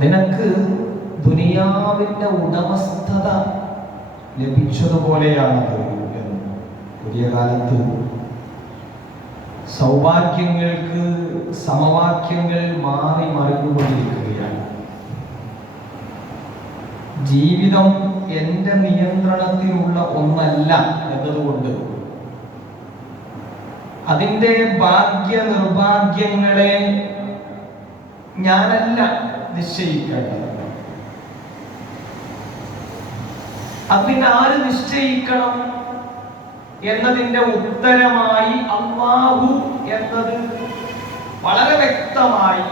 നിനക്ക് ദുനിയാവിന്റെ ഉടമസ്ഥത ലഭിച്ചതുപോലെയാണത് എന്ന്. പുതിയ കാലത്ത് സൗഭാഗ്യങ്ങൾക്ക് സമവാക്യങ്ങൾ മാറി മറിഞ്ഞുകൊണ്ടിരിക്കുകയാണ്. ജീവിതം എൻ്റെ നിയന്ത്രണത്തിലുള്ള ഒന്നല്ല എന്നതുകൊണ്ട് അതിൻ്റെ ഭാഗ്യ നിർഭാഗ്യങ്ങളെ ഞാനല്ല നിശ്ചയിക്കേണ്ടത്. അതിനാര് നിശ്ചയിക്കണം എന്നതിൻ്റെ ഉത്തരമായി അല്ലാഹു എന്നത് വളരെ വ്യക്തമായി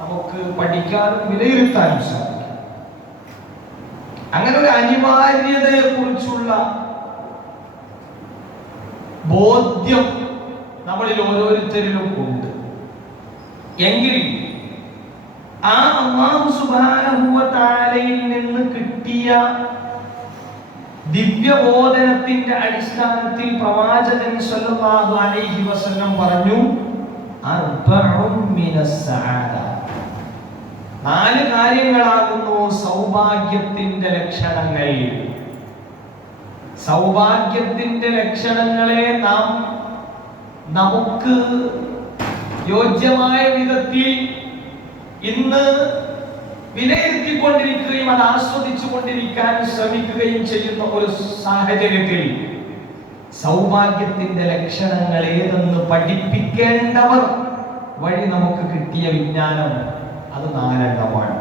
നമുക്ക് പഠിക്കാനും വിലയിരുത്താനും സാധിക്കും. അങ്ങനെ ഒരു അനിവാര്യതയെ കുറിച്ചുള്ള ബോധ്യം നമ്മളിൽ ഓരോരുത്തരിലും ഉണ്ട്. എങ്കിൽ ആ അല്ലാഹു സുബ്ഹാനഹു വ തആലയിൽ നിന്ന് കിട്ടിയ ദിവ്യബോധനത്തിന്റെ അടിസ്ഥാനത്തിൽ പ്രവാചകൻ സല്ലല്ലാഹു അലൈഹി വസല്ലം പറഞ്ഞു, അർബഉൻ മിനസ് സഅദ, 4 കാര്യങ്ങളാകുന്നു സൗഭാഗ്യത്തിന്റെ ലക്ഷണങ്ങൾ. സൗഭാഗ്യത്തിന്റെ ലക്ഷണങ്ങളെ നാം നമുക്ക് യോജ്യമായ വിധത്തിൽ ഇന്ന് വിലയിരുത്തിക്കൊണ്ടിരിക്കുകയും അത് ആസ്വദിച്ചു കൊണ്ടിരിക്കാൻ ശ്രമിക്കുകയും ചെയ്യുന്ന ഒരു സാഹചര്യത്തിൽ സൗഭാഗ്യത്തിന്റെ ലക്ഷണങ്ങൾ ഏതെന്ന് പഠിപ്പിക്കേണ്ടവർ വഴി നമുക്ക് കിട്ടിയ വിജ്ഞാനം അത് 4 എണ്ണമാണ്.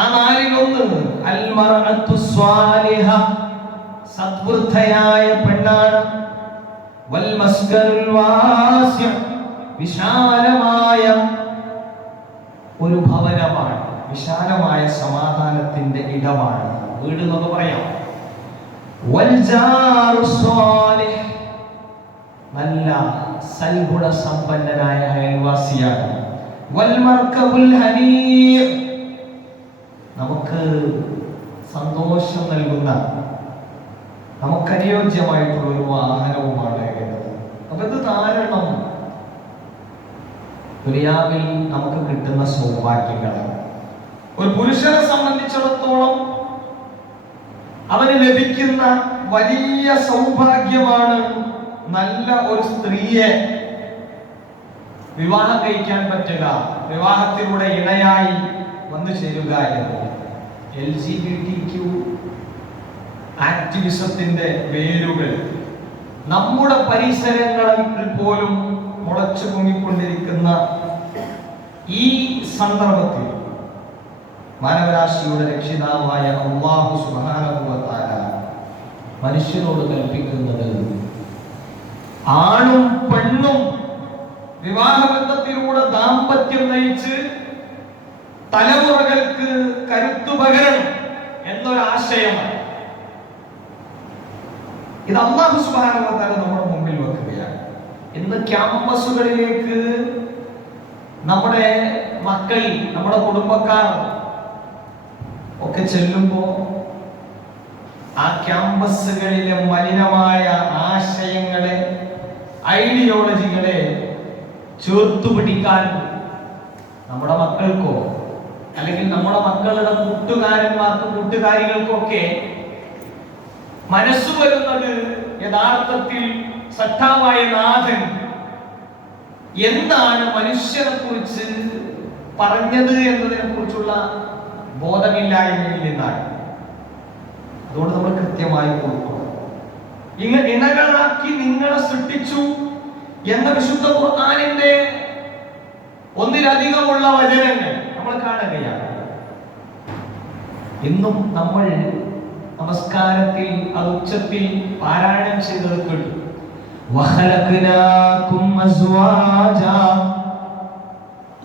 ആ 4-ൽ ഒന്ന് അൽമർഅത്തു സ്വാലിഹ, സദ്വൃദ്ധയായ പെണ്ണാണ്. വൽ മസ്കനുൽ വാസിഅ, വിശാലമായ ഒരു ഭവനമാണ്, വിശാലമായ സമാധാനത്തിന്റെ ഇടമാണ്. വീട് എന്നൊക്കെ പറയാം. വൽ ജാറു സ്വാലിഹ്, നല്ല സൽഗുണ സമ്പന്നനായ അയൽവാസിയാണ്. വൽ മർകബുൽ ഹനീർ, നമുക്ക് സന്തോഷം നൽകുന്ന നമുക്ക് അനുയോജ്യമായിട്ടുള്ള ഒരു വാഹനവുമാണ് എന്നത്. അപ്പൊ ഇത് ധാരണം ദുനിയാവിൽ നമുക്ക് കിട്ടുന്ന സൗഭാഗ്യങ്ങളാണ്. ഒരു പുരുഷനെ സംബന്ധിച്ചിടത്തോളം അവന് ലഭിക്കുന്ന വലിയ സൗഭാഗ്യമാണ് നല്ല ഒരു സ്ത്രീയെ വിവാഹം കഴിക്കാൻ പറ്റുക, വിവാഹത്തിലൂടെ ഇണയായി വന്നു ചേരുക എന്നത്. LGBTQ ആക്ടിവിസത്തിന്റെ വേരുകൾ നമ്മുടെ പരിസരങ്ങളിൽ പോലും മുളച്ചു പൊങ്ങിക്കൊണ്ടിരിക്കുന്ന ഈ സന്ദർഭത്തിൽ മാനവരാശിയുടെ രക്ഷിതാവായ അല്ലാഹു സുബ്ഹാനഹു വ തആല മനുഷ്യനോട് കൽപ്പിക്കുന്നത് ആണും പെണ്ണും വിവാഹബന്ധത്തിലൂടെ ദാമ്പത്യം നയിച്ച് തലമുറകൾക്ക് കരുത്തു പകരണം എന്നൊരാശയമാണ്. ഇത് അല്ലാഹു സുബ്ഹാനഹു വ തആല നമ്മുടെ മുമ്പിൽ വെക്കുകയാണ്. ഇന്ന് ക്യാമ്പസുകളിലേക്ക് നമ്മുടെ മക്കൾ, നമ്മുടെ കുടുംബക്കാർ ഒക്കെ ചെല്ലുമ്പോൾ ആ ക്യാമ്പസുകളിലെ മലിനമായ ആശയങ്ങളെ, ഐഡിയോളജികളെ ചേർത്തുപിടിക്കാൻ നമ്മുടെ മക്കൾക്കോ അല്ലെങ്കിൽ നമ്മുടെ മക്കളുടെ കൂട്ടുകാരന്മാർക്കും കൂട്ടുകാരികൾക്കൊക്കെ മനസ്സു വരുന്നത് യഥാർത്ഥത്തിൽ സത്താവായ നാഥൻ എന്താണ് മനുഷ്യനെ കുറിച്ച് പറഞ്ഞത് എന്നതിനെ കുറിച്ചുള്ള ബോധമില്ലായ്മയിൽ നിന്നാണ്. അതുകൊണ്ട് നമ്മൾ കൃത്യമായി കൊടുക്കണം. ഇണകളാക്കി നിങ്ങളെ സൃഷ്ടിച്ചു എന്ന വിശുദ്ധ ഖുർആനിന്റെ ഒന്നിലധികമുള്ള വചനങ്ങൾ നമ്മൾ കാണുകയാണ്. ഇന്നും നമ്മൾ നമസ്കാരത്തിൽ അത് ഉച്ചത്തിൽ പാരായണം ചെയ്തത് കേട്ടു. വഖലഖനാകും അസ്വാജാ,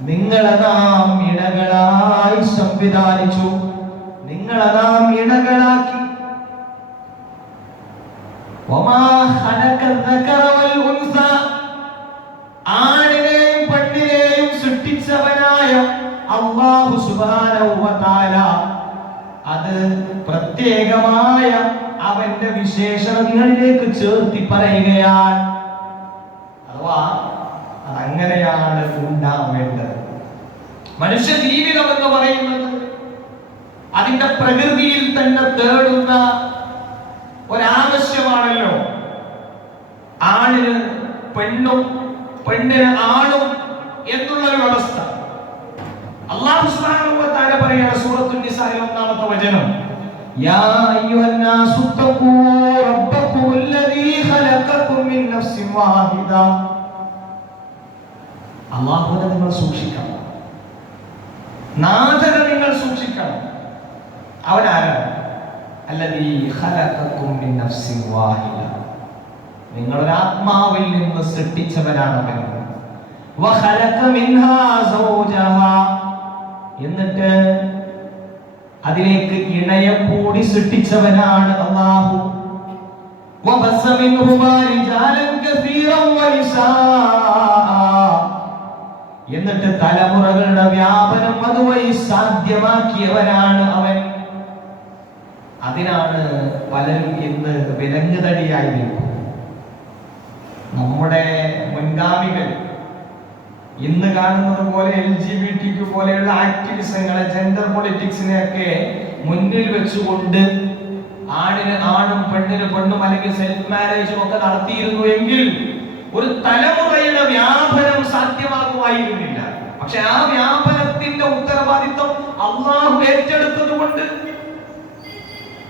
നിങ്ങളെ നാം ഇണകളായി സംവിധാനിച്ചു, നിങ്ങളെ നാം ഇണകളാക്കി. വമാ ഖലഖൽ ദകറ വൽ ഉൻസ, ആണിനെയും പെണ്ണിനെയും സൃഷ്ടിച്ചവനായ അല്ലാഹു സുബ്ഹാനഹു വ തആല അത് പ്രത്യേകമായ അവന്റെ വിശേഷണങ്ങളിലേക്ക് ചേർത്തി പറയുകയാണ്. അഥവാ അതങ്ങനെയാണ് ഉണ്ടാവേണ്ടത്. മനുഷ്യ ജീവിതം എന്ന് പറയുന്നത് അതിന്റെ പ്രകൃതിയിൽ തന്നെ തേടുന്ന ഒരാവശ്യമാണല്ലോ. ആണിന് പെണ്ണും പെണ്ണിന് ആണും എന്നുള്ള ഒരു അവസ്ഥ. അല്ലാഹു സുബ്ഹാനഹു വ തആല പറയുന്ന സൂറത്തുൻ നിസാഇൽ 1-ാമത്തെ വചനം, യാ അയ്യുഹന്നാസു തഖൂ റബ്ബകുമുല്ലദീ ഖലഖകും മിൻ നഫ്സിൻ വാഹിദ. അല്ലാഹുവിനെ നിങ്ങൾ സൂക്ഷിക്കണം, നാഥനെ നിങ്ങൾ സൂക്ഷിക്കണം. അവൻ ആരാണ്? അല്ലദീ ഖലഖകും മിൻ നഫ്സിൻ വാഹിദ. നിങ്ങളൊരു ആത്മാവിൽ നിന്ന് സൃഷ്ടിച്ചവനാണ് അവൻ. വഖലഖ മിൻഹാ സൗജഹാ, എന്നിട്ട് അതിലേക്ക് ഇണയെ കൂടി സൃഷ്ടിച്ചവനാണ് അല്ലാഹു. വബസ മിൻഹുമാ റിജാലൻ കസീറൻ വനിസാഅ, എന്നിട്ട് തലമുറകളുടെ വ്യാപനം അതുവഴി സാധ്യമാക്കിയവനാണ് അവൻ. അതിനാണ് പലരും ഇന്ന് വിലങ്ങുതടിയായി നിൽക്കും. നമ്മുടെ മുൻഗാമികൾ ഇന്ന് കാണുന്നത് പോലെ LGBT പോലെയുള്ള ആക്ടിവിസങ്ങളെ, ജെൻഡർ പൊളിറ്റിക്സിനെയൊക്കെ മുന്നിൽ വെച്ചുകൊണ്ട് ആണിന് ആണും പെണ്ണിന് പെണ്ണും അല്ലെങ്കിൽ സെൽഫ് മാരേജും ഒക്കെ നടത്തിയിരുന്നു എങ്കിൽ ഒരു തലമുറയുടെ വ്യാപനം സാധ്യമാകുമായിരുന്നില്ല. പക്ഷെ ആ വ്യാപനത്തിന്റെ ഉത്തരവാദിത്വം അല്ലാഹു ഏറ്റെടുത്തത് കൊണ്ട്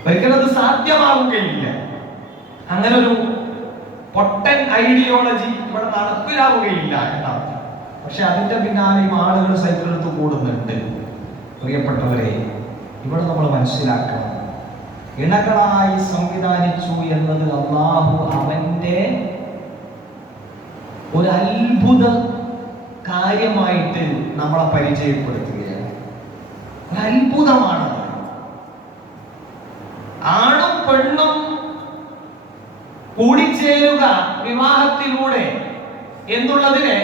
ഒരിക്കലും അത് സാധ്യമാവുകയില്ല. അങ്ങനെ ഒരു പൊട്ടൻ ഐഡിയോളജി ഇവിടെ നടപ്പിലാവുകയില്ല എന്നർത്ഥം. പക്ഷെ അതിന്റെ പിന്നാലെയും ആളുകൾ സൈക്കിൾ എടുത്ത് കൂടുന്നുണ്ട്. പ്രിയപ്പെട്ടവരെ, ഇവിടെ നമ്മൾ മനസ്സിലാക്കണം, ഇണകളായി സംവിധാനിച്ചു എന്നത് അല്ലാഹു അവന്റെ ഒരു അത്ഭുത കാര്യമായിട്ട് നമ്മളെ പരിചയപ്പെടുത്തുകയാണ്. ഒരു അത്ഭുതമാണ്. ആണും പെണ്ണും കൂടിച്ചേരുക വിവാഹത്തിലൂടെ എന്നുള്ളതിനെ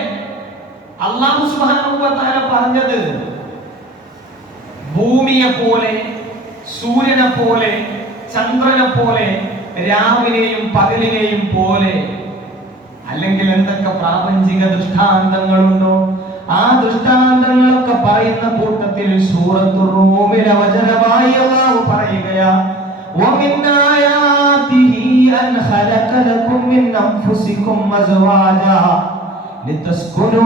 അല്ലാഹു സുബ്ഹാനഹു വ തആല പറഞ്ഞത് ഭൂമിയെ പോലെ, സൂര്യനെ പോലെ, ചന്ദ്രനെ പോലെ, രാവിലെയും പകലിനെയും പോലെ, അല്ലെങ്കിൽ എന്തൊക്കെ പ്രാപഞ്ചിക ദൃഷ്ടാന്തങ്ങളുണ്ടോ ആ ദൃഷ്ടാന്തങ്ങളൊക്കെ പറയുന്ന കൂട്ടത്തിൽ സൂറത്തുർ റൂമിലെ വചനമായി അല്ലാഹു പറയുകയാ, വമിൻ ആയാതിഹി അൻ ഖലഖ ലക്കും മിൻ അൻഫുസികും അസ്വാജാ ലിതസ്കുനൂ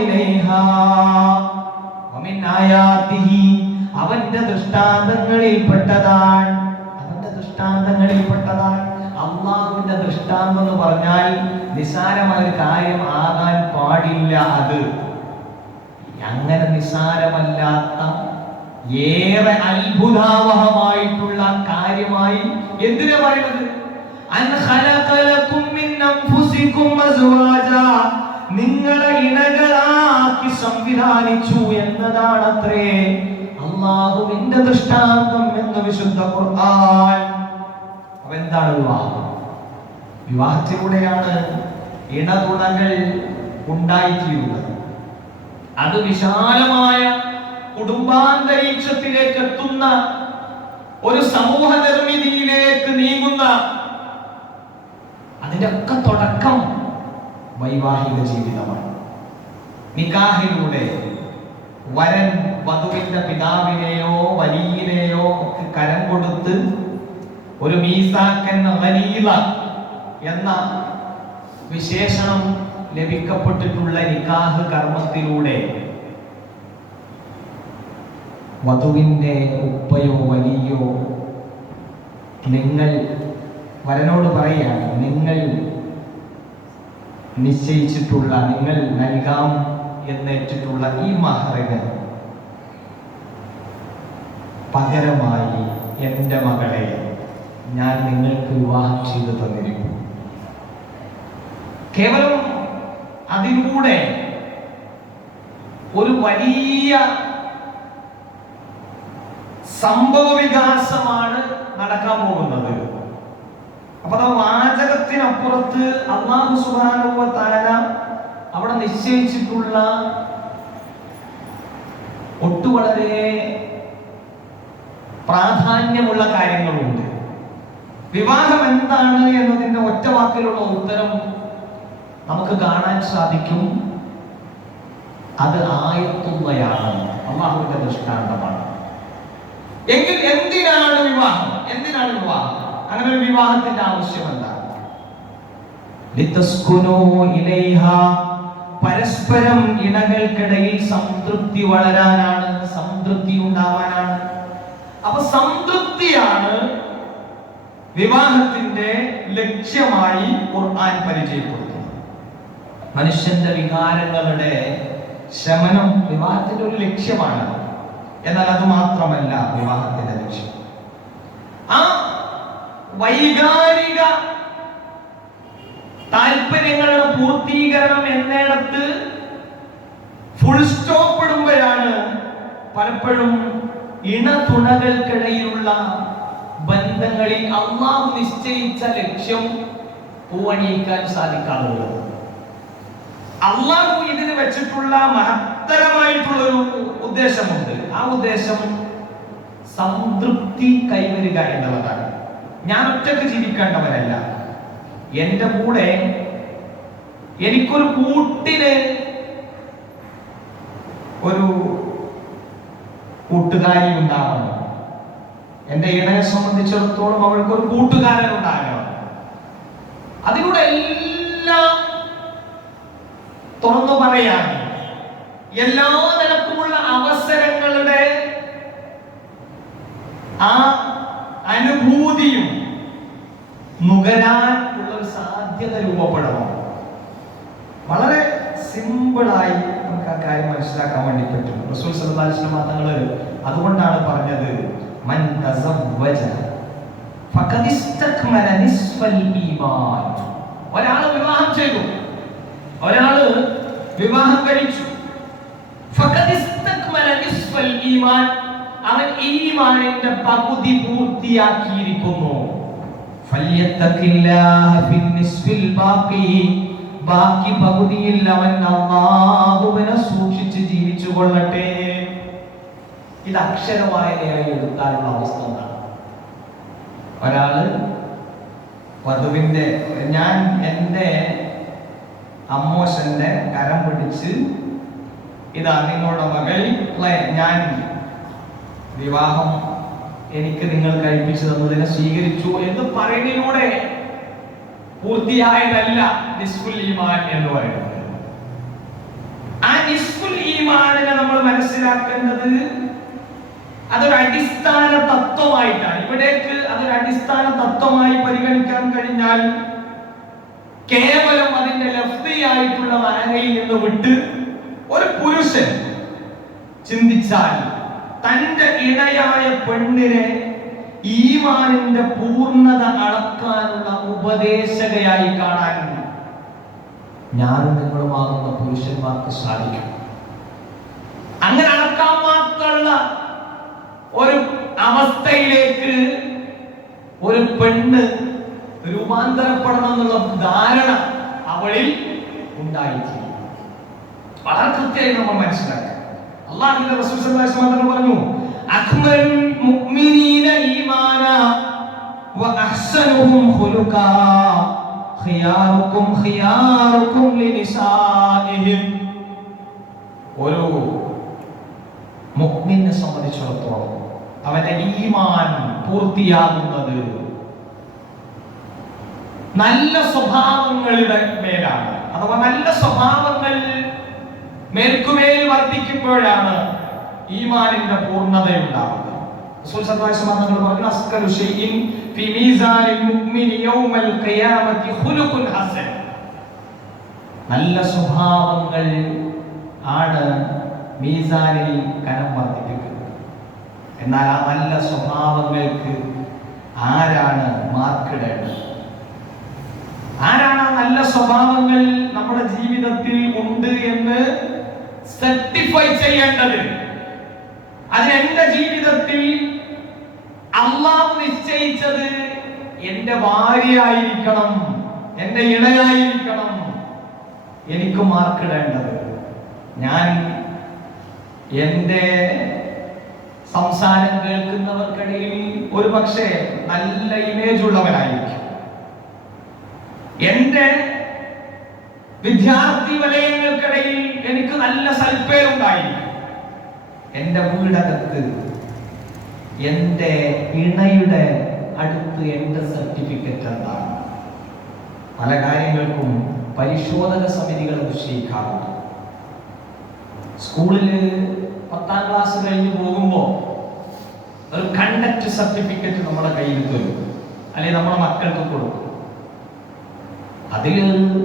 ഇലൈഹാ. വമിൻ ആയാതിഹി, അവന്റെ ദൃഷ്ടാന്തങ്ങളിൽപ്പെട്ടതാണ്. അവന്റെ ദൃഷ്ടാന്തങ്ങളിൽപ്പെട്ടതാണ്. അള്ളാഹുവിന്റെ ദൃഷ്ടാന്തം എന്ന് പറഞ്ഞാൽ നിസാരമായ ഒരു കാര്യം ആകാൻ പാടില്ല. അത് അങ്ങനെ നിസാരമല്ലാത്ത ഏറെ അത്ഭുതാവഹമായിട്ടുള്ള കാര്യമായി എന്തിനാ പറയുന്നത്? അൻ ഖലഖ ലക്കും മിൻ അൻഫുസികും അസ്വാജാ, നിങ്ങളെ ഇണകളാക്കി സംവിധാനിച്ചു എന്നതാണത്രേ അല്ലാഹുവിന്റെ ദൃഷ്ടാന്തം എന്ന് വിശുദ്ധ ഖുർആൻ. എന്താണ് വിവാഹം? വിവാഹത്തിലൂടെയാണ് ഇണതുണകൾ ഉണ്ടായിത്തീരുന്നത്. അത് വിശാലമായ കുടുംബാന്തരീക്ഷത്തിലേക്ക് എത്തുന്ന ഒരു സമൂഹ നിർമ്മിതിയിലേക്ക് നീങ്ങുന്ന അതിന്റെ ഒക്കെ തുടക്കം വൈവാഹിക ജീവിതമാണ്. നിക്കാഹിലൂടെ വരൻ വധുവിന്റെ പിതാവിനെയോ വലിയനെയോ ഒക്കെ കരം കൊടുത്ത് ഒരു മീസാക്കൻ ഗലീദ എന്ന വിശേഷണം ലഭിക്കപ്പെട്ടിട്ടുള്ള നിക്കാഹ് കർമ്മത്തിലൂടെ വധുവിന്റെ ഉപ്പയോ വലിയോ നിങ്ങൾ വരനോട് പറയുകയാണ്, നിങ്ങൾ നിശ്ചയിച്ചിട്ടുള്ള, നിങ്ങൾ നൽകാം എന്നേറ്റിട്ടുള്ള ഈ മഹറിന് പകരമായി എൻ്റെ മകളെ ഞാൻ നിങ്ങൾക്ക് വിവാഹം ചെയ്തു തന്നിരിക്കും. കേവലം അതിലൂടെ ഒരു വലിയ സംഭവ വികാസമാണ് നടക്കാൻ പോകുന്നത്. അപ്പൊ ആ വാചകത്തിനപ്പുറത്ത് അല്ലാഹു സുബ്ഹാനഹു വ തആല അവിടെ നിശ്ചയിച്ചിട്ടുള്ള ഒട്ടു വളരെ പ്രാധാന്യമുള്ള കാര്യങ്ങളുണ്ട്. വിവാഹം എന്താണ് എന്നതിന്റെ ഒറ്റ വാക്കിലുള്ള ഉത്തരം നമുക്ക് കാണാൻ സാധിക്കും. അത് ആയത്തുള്ളയാണ്, അള്ളാഹുവിന്റെ ദൃഷ്ടാന്തമാണ്. എങ്കിൽ എന്തിനാണ് വിവാഹം? അങ്ങനെ ഒരു വിവാഹത്തിന്റെ ആവശ്യം എന്താണ്? ലിതസ്കുനൂ ഇലൈഹാ, പരസ്പരം ഇണകൾക്കിടയിൽ സംതൃപ്തി വളരാനാണ്, സംതൃപ്തി ഉണ്ടാവാനാണ്. അപ്പൊ സംതൃപ്തിയാണ് വിവാഹത്തിന്റെ ലക്ഷ്യമായി ഖുർആൻ പരിചയപ്പെടുത്തുന്നത്. മനുഷ്യന്റെ വികാരങ്ങളുടെ ശമനം വിവാഹത്തിന്റെ ഒരു ലക്ഷ്യമാണ്. എന്നാൽ അത് മാത്രമല്ല വിവാഹത്തിന്റെ ലക്ഷ്യം. ആ വൈകാരിക താല്പര്യങ്ങളുടെ പൂർത്തീകരണം എന്നിടത്ത് ഫുൾ സ്റ്റോപ്പ് ഇടുമ്പോഴാണ് പലപ്പോഴും ഇണതുണകൾക്കിടയിലുള്ള ബന്ധങ്ങളിൽ അള്ളാഹു നിശ്ചയിച്ച ലക്ഷ്യം പൂവണിയിക്കാൻ സാധിക്കാറുള്ളത്. അള്ളാഹു ഇതിന് വെച്ചിട്ടുള്ള മഹത്തരമായിട്ടുള്ളൊരു ഉദ്ദേശമുണ്ട്. ആ ഉദ്ദേശം സംതൃപ്തി കൈവരിക എന്നുള്ളതാണ്. ഞാൻ ഒറ്റക്ക് ജീവിക്കേണ്ടവരല്ല, എന്റെ കൂടെ എനിക്കൊരു കൂട്ടിന് ഒരു കൂട്ടുകാരി ഉണ്ടാവണം. എന്റെ ഇണയെ സംബന്ധിച്ചിടത്തോളം അവൾക്കൊരു കൂട്ടുകാരൻ ഉണ്ടാകണം. അതിലൂടെ എല്ലാം തുറന്നു പറയാൻ, എല്ലാ നിലക്കുമുള്ള അവസരങ്ങളുടെ ആ അനുഭൂതിയും നുകരാൻ ഉള്ള ഒരു സാധ്യത രൂപപ്പെടണം. വളരെ സിമ്പിളായി നമുക്ക് ആ കാര്യം മനസ്സിലാക്കാൻ വേണ്ടി പറ്റും. റസൂൽ സല്ലല്ലാഹു അലൈഹി വസല്ലം തങ്ങൾ അതുകൊണ്ടാണ് പറഞ്ഞത്, മൻ തസവ്വജ ഫഖദ് ഇസ്തക്മല നിസ്ഫൽ ഈമാൻ. ഒരാൾ വിവാഹം ചെയ്തു, ഒരാൾ വിവാഹം കഴിച്ചു, ഫഖദ് ഇസ്തക്മല നിസ്ഫൽ ഈമാൻ, അവൻ ഈമാനിന്റെ പകുതി പൂർത്തിയാക്കിയിരിക്കുന്നു. ഫല്യത്തഖില്ലാഹ ഫിന്നിസ്ഫിൽ ബാഖി, ബാക്കി പകുതിയിൽ അവൻ അല്ലാഹുവിനെ സൂക്ഷിച്ച് ജീവിച്ചു കൊള്ളട്ടെ. ഇത് അക്ഷരവായനയായി എടുത്താലുള്ള അവസ്ഥ എന്താണ്? ഒരാള് വധുവിന്റെ, ഞാൻ എൻ്റെ അമ്മോശന്റെ കരം പിടിച്ച് ഇതാ നിങ്ങളുടെ മകൾ ഞാൻ വിവാഹം എനിക്ക് നിങ്ങൾ കഴിപ്പിച്ചു തന്നതിനെ സ്വീകരിച്ചു എന്ന് പറയുന്നതിലൂടെ പൂർത്തിയായതല്ല നിസ്ഫുൽ ഈമാൻ എന്ന് പറയുന്നത്. ആ നിസ്ഫുൽ ഈമാനിനെ നമ്മൾ മനസ്സിലാക്കേണ്ടത് അതൊരു അടിസ്ഥാന തത്വമായിട്ടാണ്. ഇവിടേക്ക് അതൊരു അടിസ്ഥാന തത്വമായി പരിഗണിക്കാൻ കഴിഞ്ഞാൽ കേവലം അതിന്റെ ലഫ്ദിയായിട്ടുള്ള മാനയിൽ നിന്ന് വിട്ട് ഒരു പുരുഷൻ ചിന്തിച്ചാൽ തന്റെ ഇണയായ പെണ്ണിനെ ഈമാനിന്റെ പൂർണ്ണത അളക്കാനുള്ള ഉപദേശകയായി കാണാൻ ഞാനും നിങ്ങളുമാകുന്ന പുരുഷന്മാർക്ക് സാധിക്കും. അങ്ങനെ അളക്കാൻ മാത്രമുള്ള ഒരു അവസ്ഥയിലേക്ക് ഒരു പെണ്ണ് രൂപാന്തരപ്പെടണം എന്നുള്ള ധാരണ അവളിൽ ഉണ്ടായിത്തീരും. വളരെ കൃത്യമായി നമ്മൾ മനസ്സിലാക്കുക. അല്ലാഹുവിന്റെ റസൂൽ സല്ലല്ലാഹു അലൈഹി വസല്ലം പറഞ്ഞു, അക്മലുൽ മുഅ്മിനീന ഈമാനാ വ അഹ്സനുഹും ഖുലുഖാ ഖിയാറുക്കും ഖിയാറുക്കും ലിനിസാഇഹിം. ഒരു മുഅ്മിനെ സംബന്ധിച്ചിടത്തോളം അവന്റെ ഈമാൻ പൂർത്തിയാകുന്നത് നല്ല സ്വഭാവങ്ങളുടെ മേലാണ്. അഥവാ നല്ല സ്വഭാവങ്ങൾ മേൽക്കുമേൽ വർദ്ധിക്കുമ്പോഴാണ് ഈമാനിന്റെ പൂർണ്ണത ഉണ്ടാവുക. റസൂൽ സല്ലല്ലാഹു അലൈഹി വസല്ലം പറഞ്ഞു, അസ്കലു ശൈഇൻ ഫീ മീസാനിൽ മുഅ്മിനി യൗമൽ ഖിയാമത്തി ഖുലുഖുൽ ഹസൻ. നല്ല സ്വഭാവങ്ങൾ ആണ് മീസാനിൽ കനം വർദ്ധിപ്പിക്കുന്നത്. എന്നാൽ ആ നല്ല സ്വഭാവങ്ങൾക്ക് ആരാണ് മാർക്കിടേണ്ടത്? ആരാണ് ആ നല്ല സ്വഭാവങ്ങൾ നമ്മുടെ ജീവിതത്തിൽ ഉണ്ട് എന്ന് സർട്ടിഫൈ ചെയ്യേണ്ടത്? അതിന് എന്റെ ജീവിതത്തിൽ അല്ലാഹു നിശ്ചയിച്ചത് എന്റെ ഭാര്യയായിരിക്കണം, എന്റെ ഇണയായിരിക്കണം എനിക്ക് മാർക്കിടേണ്ടത്. ഞാൻ എന്റെ സംസാരം കേൾക്കുന്നവർക്കിടയിൽ ഒരു പക്ഷേ നല്ല ഇമേജ് ഉള്ളവനായിരിക്കും. എന്റെ വിദ്യാർത്ഥി വലയങ്ങൾക്കിടയിൽ എനിക്ക് നല്ല സൽപ്പേരുണ്ടായി. എൻ്റെ വീടകത്ത് എൻ്റെ ഇണയുടെ അടുത്ത് എൻ്റെ സർട്ടിഫിക്കറ്റ് എന്താണ്? പല കാര്യങ്ങൾക്കും പരിശോധന സമിതികൾ നിശ്ചയിക്കാറുണ്ട്. സ്കൂളിൽ 10ാം ക്ലാസ് കഴിഞ്ഞ് പോകുമ്പോൾ ഒരു കണ്ടക്ട് സർട്ടിഫിക്കറ്റ് നമ്മുടെ കയ്യിൽ തരും, അല്ലെങ്കിൽ നമ്മുടെ മക്കൾക്ക് കൊടുക്കും. അതിൽ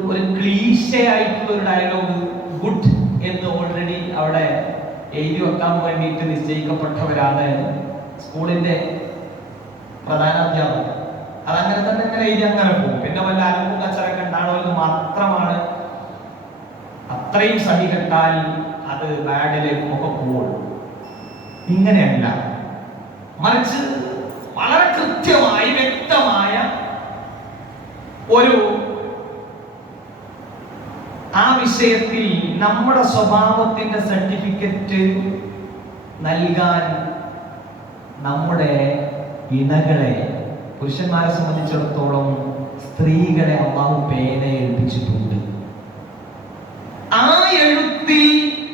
ഒരു ക്ലീശയായിട്ടുള്ള ഒരു ഡയലോഗ് ഗുഡ് എന്ന് ഓൾറെഡി അവിടെ എഴുതി വെക്കാൻ വേണ്ടിയിട്ട് നിശ്ചയിക്കപ്പെട്ടവരാണ് സ്കൂളിന്റെ പ്രധാനാധ്യാപകർ. അതങ്ങനെ തന്നെ ഇങ്ങനെ എഴുതി അങ്ങനെ പോകും. പിന്നെ വല്ല അലമ്പും കച്ചറൊക്കെ ഉണ്ടാണോ എന്ന് മാത്രമാണ്. അത്രയും സഹി കെട്ടാൽ അത് ബാഡിലേക്കൊക്കെ പോകും. ഇങ്ങനെയല്ല, മറിച്ച് വളരെ കൃത്യമായി വ്യക്തമായ ഒരു ആ വിഷയത്തിൽ നമ്മുടെ സ്വഭാവത്തിന്റെ സർട്ടിഫിക്കറ്റ് നൽകാൻ നമ്മുടെ ഇണകളെ, പുരുഷന്മാരെ സംബന്ധിച്ചിടത്തോളം സ്ത്രീകളെ അള്ളാഹു പേന ഏൽപ്പിച്ചിട്ടുണ്ട്. ആ എഴുത്തിൽ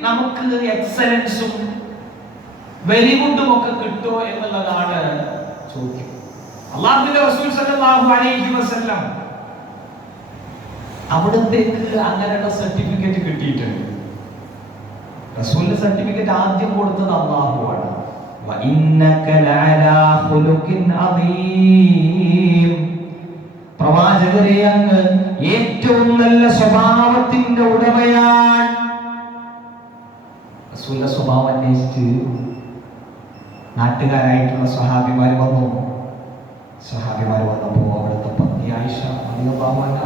നമുക്ക് എക്സലൻസും വെരി ഗുഡും ഒക്കെ കിട്ടുമോ എന്നുള്ളതാണ് ചോദ്യം. അല്ലാഹുവിന്റെ റസൂൽ സല്ലല്ലാഹു അലൈഹി വസല്ലം അവിടത്തേക്ക് അങ്ങനെയുള്ള സർട്ടിഫിക്കറ്റ് കിട്ടിയിട്ടുണ്ട്. റസൂലിന്റെ സർട്ടിഫിക്കറ്റ് ആദ്യം കൊടുത്തത് അല്ലാഹുവാണ്. പ്രവാചകരെ, അങ്ങ് ഏറ്റവും നല്ല സ്വഭാവത്തിന്റെ ഉടമയാണ്. റസൂലിന്റെ സ്വഭാവം അന്വേഷിച്ച് നാട്ടുകാരായിട്ടുള്ള സ്വഹാബിമാർ വന്നു. സ്വഹാബിമാർ വന്നപ്പോ അവിടുത്തെ പത്നി ആയിഷ റളിയല്ലാഹു അൻഹ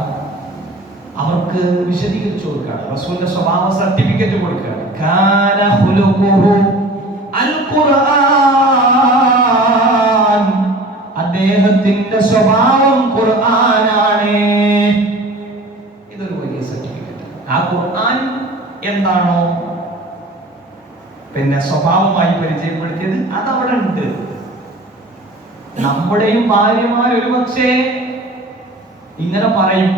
അവർക്ക് വിശദീകരിച്ചു കൊടുക്കുകയാണ്. റസൂലിന്റെ സ്വഭാവ സർട്ടിഫിക്കറ്റ് കൊടുക്കുകയാണ്. കാന ഖുലുഖുഹു അൽ ഖുർആൻ, അദ്ദേഹത്തിന്റെ സ്വഭാവം ഖുർആനാണ്. ഇതൊരു വലിയ സർട്ടിഫിക്കറ്റ്. ആ ഖുർആൻ എന്താണോ പിന്നെ സ്വഭാവമായി പരിചയപ്പെടുത്തിയത് അതവിടെ ഉണ്ട്. നമ്മുടെയും ഭാര്യമാർ ഒരു പക്ഷേ ഇങ്ങനെ പറയും,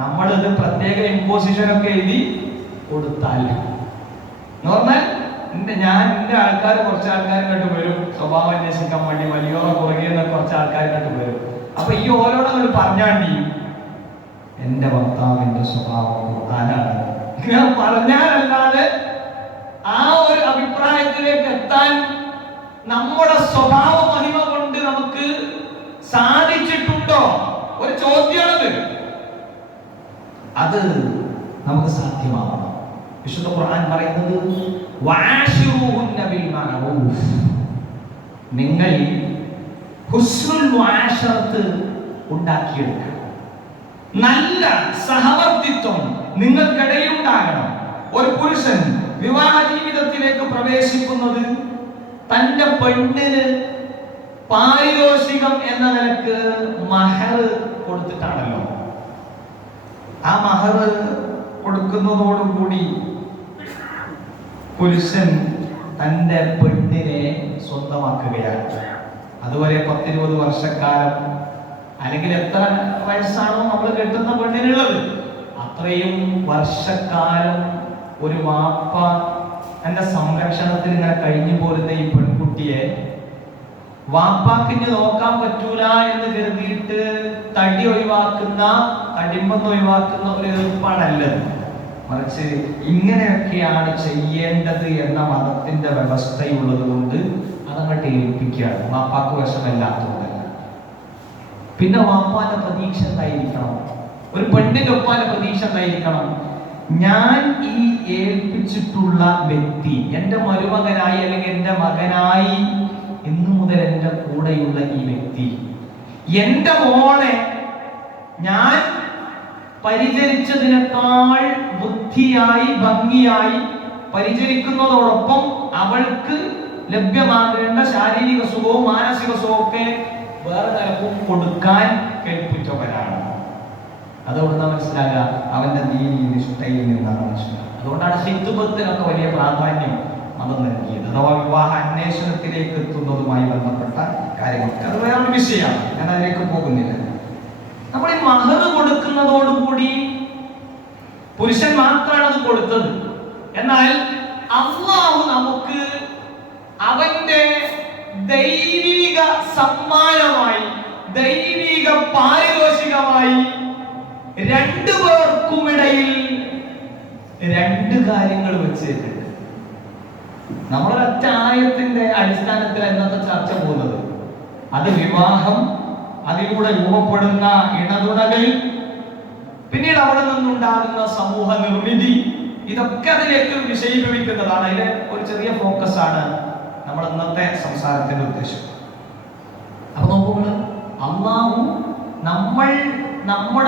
നമ്മളിത് പ്രത്യേക ഇമ്പോസിഷൻ ഒക്കെ എഴുതി കൊടുത്താൽ എന്ന് പറഞ്ഞാൽ ഞാൻ എന്റെ ആൾക്കാർ കുറച്ച് ആൾക്കാർ കണ്ടു വരും, സ്വഭാവം അന്വേഷിക്കാൻ വേണ്ടി വലിയോറ പുറകെ കുറച്ച് ആൾക്കാർ കണ്ടു വരും. അപ്പൊ ഈ ഓരോടങ്ങൾ പറഞ്ഞാണ്ടി എന്റെ ഭർത്താവിന്റെ സ്വഭാവം ഖുർആനാണ് ഞാൻ പറഞ്ഞാലല്ലാതെ ആ ഒരു അഭിപ്രായത്തിലേക്ക് എത്താൻ നമ്മുടെ സ്വഭാവ മഹിമ കൊണ്ട് നമുക്ക് സാധിച്ചിട്ടുണ്ടോ? ഒരു ചോദ്യമാണത്. അത് നമുക്ക് സാധ്യമാവണം. വിശുദ്ധ ഖുർആൻ പറയുന്നത് വഅശിറുഹുന്ന ബിൽ മഅറൂഫ്, നിങ്ങൾ ഹുസ്നുൽ മുആശറത്ത് ഉണ്ടാക്കിയെടുക്കണം. നല്ല സഹവർത്തിത്വം നിങ്ങൾക്കിടയിൽ ഉണ്ടാകണം. ഒരു പുരുഷൻ വിവാഹ ജീവിതത്തിലേക്ക് പ്രവേശിക്കുന്നത് തന്റെ പെണ്ണിന് പാരിതോഷികം എന്ന നിലക്ക് മഹർ കൊടുത്തിട്ടാണല്ലോ. ആ മഹർ കൊടുക്കുന്നതോടുകൂടി പുരുഷൻ തന്റെ പെണ്ണിനെ സ്വന്തമാക്കുകയാണ്. അതുവരെ 10-20 വർഷക്കാലം അല്ലെങ്കിൽ എത്ര വയസ്സാണോ നമ്മൾ കെട്ടുന്ന പെണ്ണിനുള്ളത് അത്രയും വർഷക്കാലം ഒരു വാപ്പ തന്റെ സംരക്ഷണത്തിൽ ഇങ്ങനെ കഴിഞ്ഞു പോരുന്ന ഈ പെൺകുട്ടിയെ വാപ്പാക്കിന് നോക്കാൻ പറ്റൂല എന്ന് കരുതിയിട്ട് തടി ഒഴിവാക്കുന്ന, തടിമ്പെന്ന് ഒഴിവാക്കുന്ന ഒരു ഏർപ്പാടല്ലത്. മറിച്ച് ഇങ്ങനെയൊക്കെയാണ് ചെയ്യേണ്ടത് എന്ന മതത്തിന്റെ വ്യവസ്ഥയുള്ളത് കൊണ്ട് അതങ്ങോട്ട് ഏൽപ്പിക്കുകയാണ്. വാപ്പാക്ക് വശമല്ലാത്തതല്ല. പിന്നെ വാപ്പാന്റെ പ്രതീക്ഷ എന്തായിരിക്കണം? ഒരു പെണ്ണിന്റെ ഒപ്പാന്റെ പ്രതീക്ഷ എന്തായിരിക്കണം? ഞാൻ ഈ ഏൽപ്പിച്ചിട്ടുള്ള വ്യക്തി എന്റെ മരുമകനായി അല്ലെങ്കിൽ എന്റെ മകനായി ഇന്നു മുതൽ എന്റെ കൂടെയുള്ള ഈ വ്യക്തി എന്റെ മോളെ ഞാൻ പരിചരിച്ചതിനേക്കാൾ ബുദ്ധിയായി ഭംഗിയായി പരിചരിക്കുന്നതോടൊപ്പം അവൾക്ക് ലഭ്യമാകേണ്ട ശാരീരിക സുഖവും മാനസിക സുഖവും ഒക്കെ വേറെ തരക്കും കൊടുക്കാൻ കേൾപ്പിച്ചവരാണ്. അതുകൊണ്ട് മനസ്സിലാകുക അവന്റെ ദീനി നിഷ്ഠയിൽ നിന്നാണ് മനസ്സിലാക്കുക. അതുകൊണ്ടാണ് ഹിത്ബത്തിനൊക്കെ വലിയ പ്രാധാന്യം മതം നൽകിയത്. അഥവാ വിവാഹ അന്വേഷണത്തിലേക്ക് എത്തുന്നതുമായി ബന്ധപ്പെട്ട കാര്യങ്ങൾ. അത് വേറൊരു വിഷയമാണ്, ഞാൻ അതിലേക്ക് പോകുന്നില്ല. നമ്മൾ ഈ മഹർ കൊടുക്കുന്നതോടുകൂടി പുരുഷൻ മാത്രമാണ് അത് കൊടുത്തത്. എന്നാൽ അല്ലാഹു നമുക്ക് അവന്റെ ദൈവിക സമ്മാനമായി, ദൈവിക പാരിതോഷികമായി രണ്ടുപേർക്കുമിടയിൽ രണ്ട് കാര്യങ്ങൾ വെച്ചിട്ടുണ്ട്. നമ്മളൊരൊറ്റ ആയത്തിന്റെ അടിസ്ഥാനത്തിൽ ഇന്നത്തെ ചർച്ച പോകുന്നത് അത് വിവാഹം, അതിലൂടെ രൂപപ്പെടുന്ന ഇണതുണകൾ, പിന്നീട് അവിടെ നിന്നുണ്ടാകുന്ന സമൂഹ നിർമ്മിതി, ഇതൊക്കെ അതിലേക്ക് വിഷയീഭവിക്കുന്നതാണ്. അതിലെ ഒരു ചെറിയ ഫോക്കസ് ആണ് നമ്മൾ ഇന്നത്തെ സംസാരത്തിന്റെ ഉദ്ദേശം. അപ്പൊ നോക്കുക, അല്ലാഹു നമ്മുടെ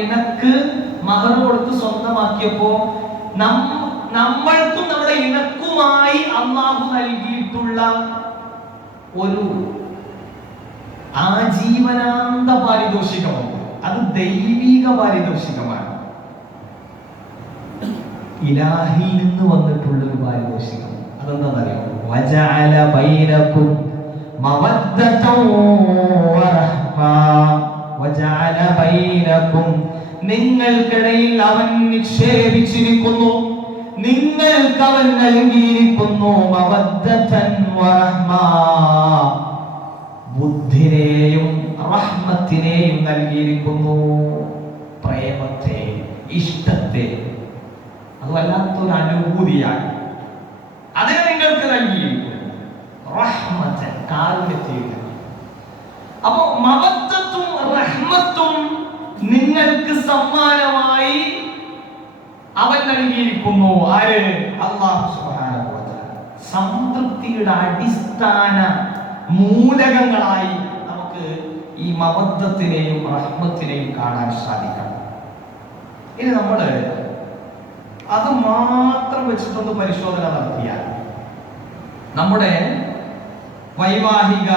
ഇണക്ക് മഹർ കൊടുത്ത് സ്വന്തമാക്കിയപ്പോ നമ്മൾക്കും നമ്മുടെ ഇണക്കുമായി അല്ലാഹു നൽകിയിട്ടുള്ള ഒരു ആജീവനാന്ത പാരിതോഷികമുണ്ട്. അത് ദൈവിക പാരിതോഷികമാണ്, ഇലാഹിൽ നിന്ന് വന്നിട്ടുള്ള ഒരു പാരിതോഷികം. അതെന്താണെന്നറിയോ? വജഅല ബൈനകും മവദ്ദതൻ വറഹ്മ. വജഅല ബൈനകും, നിങ്ങൾക്കിടയിൽ അവൻ നിക്ഷേപിച്ചിരിക്കുന്നു, നിങ്ങൾക്ക് അവൻ നൽകിയിരിക്കുന്നു മവദ്ദതൻ വറഹ്മ, ബുദ്ധിനെയും റഹ്മത്തിനെയും നൽകിയിരിക്കുന്നു, പ്രേമത്തെ, ഇഷ്ടത്തെ. അത് വല്ലാത്തൊരു അനുഭൂതിയാണ്. അതിനെ നിങ്ങൾക്ക് നൽകിയിരിക്കുന്നു. റഹ്മത്തൻ, കാരുണ്യത്തെ. അപ്പോ മവദ്ദത്തും റഹ്മത്തും നിങ്ങൾക്ക് സമ്മാനമായി അവൻ നൽകിയിരിക്കുന്നു. ആര്? അല്ലാഹു സുബ്ഹാനഹു വ തആല. സംതൃപ്തിയുടെ അടിസ്ഥാന മൂലകങ്ങളായി നമുക്ക് ഈ മവദ്ദത്തിനെയും റഹ്മത്തിനെയും കാണാൻ സാധിക്കണം. ഇനി നമ്മൾ അത് മാത്രം വെച്ചിട്ടൊന്ന് പരിശോധന നടത്തിയാൽ നമ്മുടെ വൈവാഹിക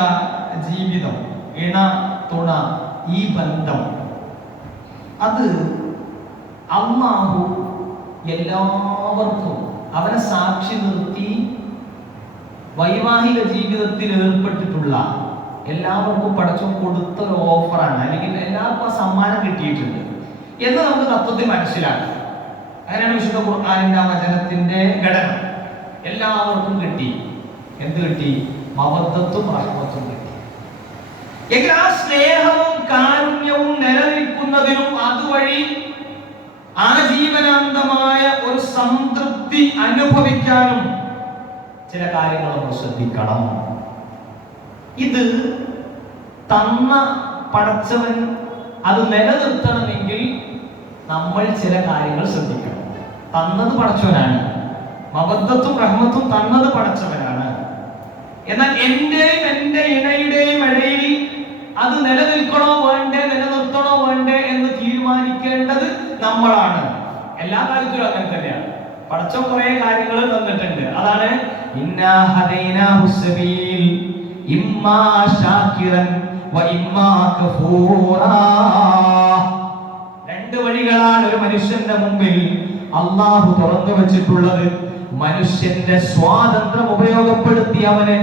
ജീവിതം, ഇണ തുണ, ഈ ബന്ധം, അത് അല്ലാഹു എല്ലാവർക്കും അവനെ സാക്ഷി നിർത്തി വൈവാഹിക ജീവിതത്തിൽ ഏർപ്പെട്ടിട്ടുള്ള എല്ലാവർക്കും പടച്ചോൻ കൊടുത്ത ഒരു ഓഫറാണ്, അല്ലെങ്കിൽ എല്ലാവർക്കും ആ സമ്മാനം കിട്ടിയിട്ടുണ്ട് എന്ന് നമുക്ക് തത്വത്തിൽ മനസ്സിലാക്കാം. അങ്ങനെയാണ് വിശുദ്ധ ഖുർആനിന്റെ വചനത്തിന്റെ ഘടന. എല്ലാവർക്കും കിട്ടി. എന്ത് കിട്ടി? മവദ്ദത്തും റഹ്മത്തും കിട്ടി. എങ്കിൽ ആ സ്നേഹവും കാരുണ്യവും നിലനിൽക്കുന്നതിനും അതുവഴി ആജീവനാന്തമായ ഒരു സംതൃപ്തി അനുഭവിക്കാനും ചില കാര്യങ്ങൾ നമ്മൾ ശ്രദ്ധിക്കണം. ഇത് തന്ന പടച്ചവൻ അത് നിലനിർത്തണമെങ്കിൽ നമ്മൾ ചില കാര്യങ്ങൾ ശ്രദ്ധിക്കണം. തന്നത് പടച്ചവനാണ്, മവദ്ദത്തും റഹ്മത്തും തന്നത് പടച്ചവനാണ്. എന്നാൽ എന്റെയും എന്റെ ഇണയുടെയും ഇടയിൽ അത് നിലനിൽക്കണോ വേണ്ടേ, നിലനിർത്തണോ വേണ്ടേ എന്ന് തീരുമാനിക്കേണ്ടത് നമ്മളാണ്. എല്ലാ കാര്യത്തിലും അങ്ങനെ തന്നെയാണ്. പടച്ചവൻ കുറെ കാര്യങ്ങൾ തന്നിട്ടുണ്ട്. അതാണ് ഇന്നാ ഹദൈനാഹു സബീൽ ഇമ്മാ ശാകിറൻ വ ഇമ്മാ കഫൂറാ. രണ്ട് വഴികളാണ് ഒരു മനുഷ്യന്റെ മുമ്പിൽ അല്ലാഹു തുറന്നു വെച്ചിട്ടുള്ളത്. മനുഷ്യന്റെ സ്വാതന്ത്ര്യം ഉപയോഗപ്പെടുത്തി അവന്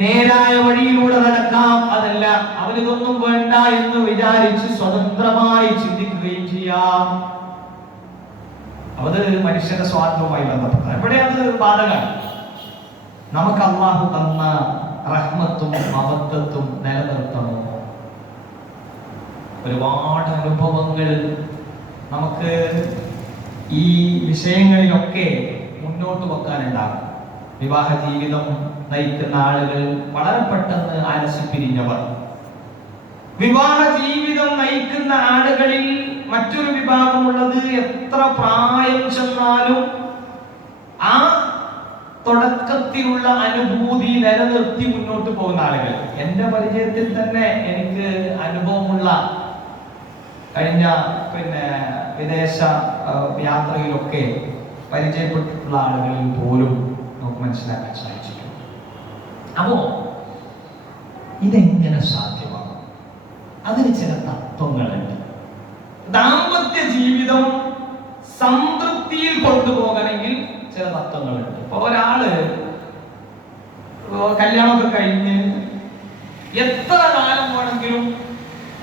നേരായ വഴിയിലൂടെ നടക്കാം, അതല്ല അവനിതൊന്നും വേണ്ട എന്ന് വിചാരിച്ച് സ്വതന്ത്രമായി ചിന്തിക്കുകയും ചെയ്യാം. അത് മനുഷ്യന്റെ സ്വാതന്ത്ര്യവുമായി ബന്ധപ്പെട്ട എവിടെ അത് ബാധകമാണ്. നമുക്ക് അല്ലാഹു തന്ന റഹ്മത്തും മവദ്ദത്തും നിലനിർത്തണോ? ഒരുപാട് അനുഭവങ്ങൾ നമുക്ക് ഈ വിഷയങ്ങളിലൊക്കെ മുന്നോട്ട് വെക്കാനുണ്ടാകും. വിവാഹ ജീവിതം നയിക്കുന്ന ആളുകൾ വളരെ പെട്ടെന്ന് അലസിപ്പിരിഞ്ഞവർ. വിവാഹ ജീവിതം നയിക്കുന്ന ആളുകളിൽ മറ്റൊരു വിഭാഗമുള്ളത് എത്ര പ്രായം ചെന്നാലും ആ തുടക്കത്തിലുള്ള അനുഭൂതി നിലനിർത്തി മുന്നോട്ട് പോകുന്ന ആളുകൾ. എൻ്റെ പരിചയത്തിൽ തന്നെ എനിക്ക് അനുഭവമുള്ള കഴിഞ്ഞ വിദേശ യാത്രയിലൊക്കെ പരിചയപ്പെട്ടിട്ടുള്ള ആളുകളിൽ പോലും നമുക്ക് മനസ്സിലാക്കാൻ സാധിച്ചിട്ടുണ്ട്. അപ്പോ ഇതെങ്ങനെ സാധ്യമാകും? അതിന് ചില തത്വങ്ങളുണ്ട്. ദാമ്പത്യ ജീവിതം സംതൃപ്തിയിൽ കൊണ്ടുപോകണമെങ്കിൽ ചില തത്വങ്ങളുണ്ട്. ഇപ്പൊ ഒരാള് കല്യാണമൊക്കെ കഴിഞ്ഞ് എത്ര കാലം വേണമെങ്കിലും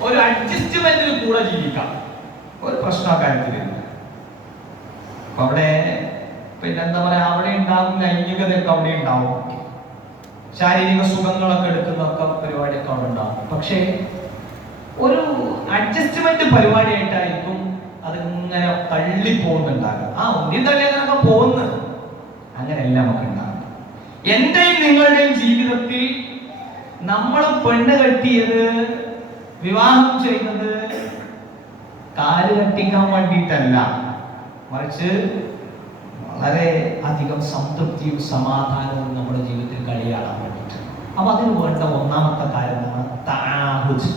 ഒരു അഡ്ജസ്റ്റ്മെന്റിൽ കൂടെ ജീവിക്കാം, ഒരു പ്രശ്ന കാര്യത്തിലില്ല. അവിടെ എന്താ പറയാ, അവിടെ ഉണ്ടാകും ലൈംഗികതയൊക്കെ അവിടെ ഉണ്ടാവും, ശാരീരിക സുഖങ്ങളൊക്കെ എടുക്കുന്നൊക്കെ പരിപാടിയൊക്കെ അവിടെ ഉണ്ടാവും. പക്ഷേ ഒരു അഡ്ജസ്റ്റ്മെന്റ് പരിപാടിയായിട്ടായിരിക്കും അതിങ്ങനെ തള്ളിപ്പോകുന്നുണ്ടാകുക. ഒന്നിനും തള്ളി അങ്ങനെയൊക്കെ പോകുന്നു, അങ്ങനെയല്ല നമുക്ക് ഉണ്ടാകും. എന്റെയും നിങ്ങളുടെയും ജീവിതത്തിൽ നമ്മൾ പെണ്ണ് കെട്ടിയത്, വിവാഹം ചെയ്യുന്നത് കാല് കെട്ടിക്കാൻ വേണ്ടിയിട്ടല്ല, മറിച്ച് വളരെ അധികം സംതൃപ്തിയും സമാധാനവും നമ്മുടെ ജീവിതത്തിൽ കഴിയാൻ വേണ്ടിയിട്ട്. അപ്പൊ അതിന് വേണ്ട ഒന്നാമത്തെ കാര്യമാണ് തആഹുദ്.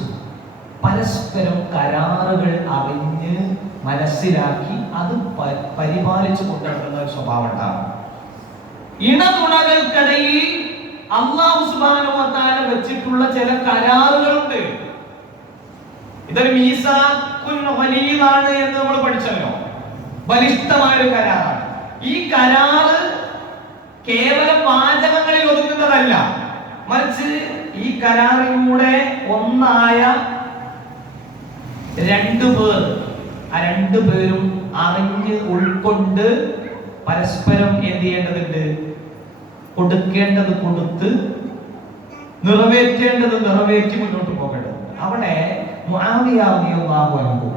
പരസ്പരം കരാറുകൾ അറിഞ്ഞ് മനസ്സിലാക്കി അത് പരിപാലിച്ചു കൊണ്ടുവരുന്ന ഒരു സ്വഭാവം ഉണ്ടാകും. ഇണതുണകൾക്കിടയിൽ അല്ലാഹു സുബ്ഹാനഹു വ തആല വെച്ചിട്ടുള്ള ചില കരാറുകളുണ്ട്. ഇതൊരു മീസാഖുൻ ഖലീലാണ് എന്ന് നമ്മൾ പഠിച്ചല്ലോ, ബലിഷ്ഠമായ ഒരു കരാറാണ്. ഈ കരാറ് കേവലം വാചകങ്ങളിൽ ഒതുങ്ങുന്നതല്ല, മറിച്ച് ഈ കരാറിലൂടെ ഒന്നായ രണ്ടുപേർ, ആ രണ്ടുപേരും അറിഞ്ഞ് ഉൾക്കൊണ്ട് പരസ്പരം എന്ത് ചെയ്യേണ്ടതുണ്ട്, കൊടുക്കേണ്ടത് കൊടുത്ത് നിറവേറ്റേണ്ടത് നിറവേറ്റി മുന്നോട്ട് പോകേണ്ടത്. അവിടെ മുആവിയ റളിയല്ലാഹു അൻഹു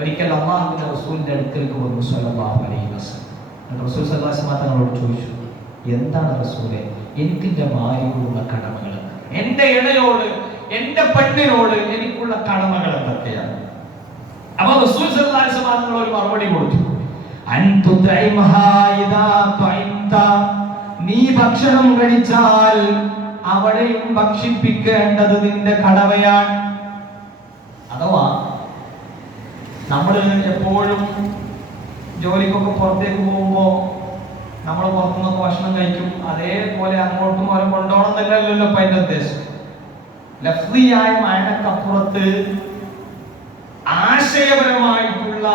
ഒരിക്കൽ അല്ലാഹുവിന്റെ റസൂലിന്റെ അടുക്കലേക്ക് വന്നു സ്വല്ലല്ലാഹു അലൈഹി വസല്ലം. റസൂൽ സല്ലല്ലാഹു അലൈഹി വസല്ലം തങ്ങളോട് ചോദിച്ചു, എന്താണ് റസൂലേ എനിക്ക് എൻ്റെ ഭാര്യയോടുള്ള കടമകൾ, എൻ്റെ ഇണയോട്, എൻ്റെ പെണ്ണിനോട് എനിക്കുള്ള കടമകൾ എന്തൊക്കെയാണ്? അപ്പൊ റസൂൽ സല്ലല്ലാഹു അലൈഹി വസല്ലം തങ്ങൾ ഒരു മറുപടി കൊടുത്തു, നീ ഭക്ഷണം കഴിച്ചാൽ അവിടെയും ഭക്ഷിപ്പിക്കേണ്ടത് നിന്റെ കടമയാണ്. അഥവാ നമ്മൾ എപ്പോഴും ജോലിക്കൊക്കെ പുറത്തേക്ക് പോകുമ്പോ നമ്മൾ പുറത്തുനിന്നൊക്കെ ഭക്ഷണം കഴിക്കും, അതേപോലെ അങ്ങോട്ടും അവരെ കൊണ്ടുപോകണം എന്നല്ലല്ലോ ഇപ്പൊ അതിന്റെ ഉദ്ദേശം. ലഫ്ളിയായ മഴക്കപ്പുറത്ത് ആശയപരമായിട്ടുള്ള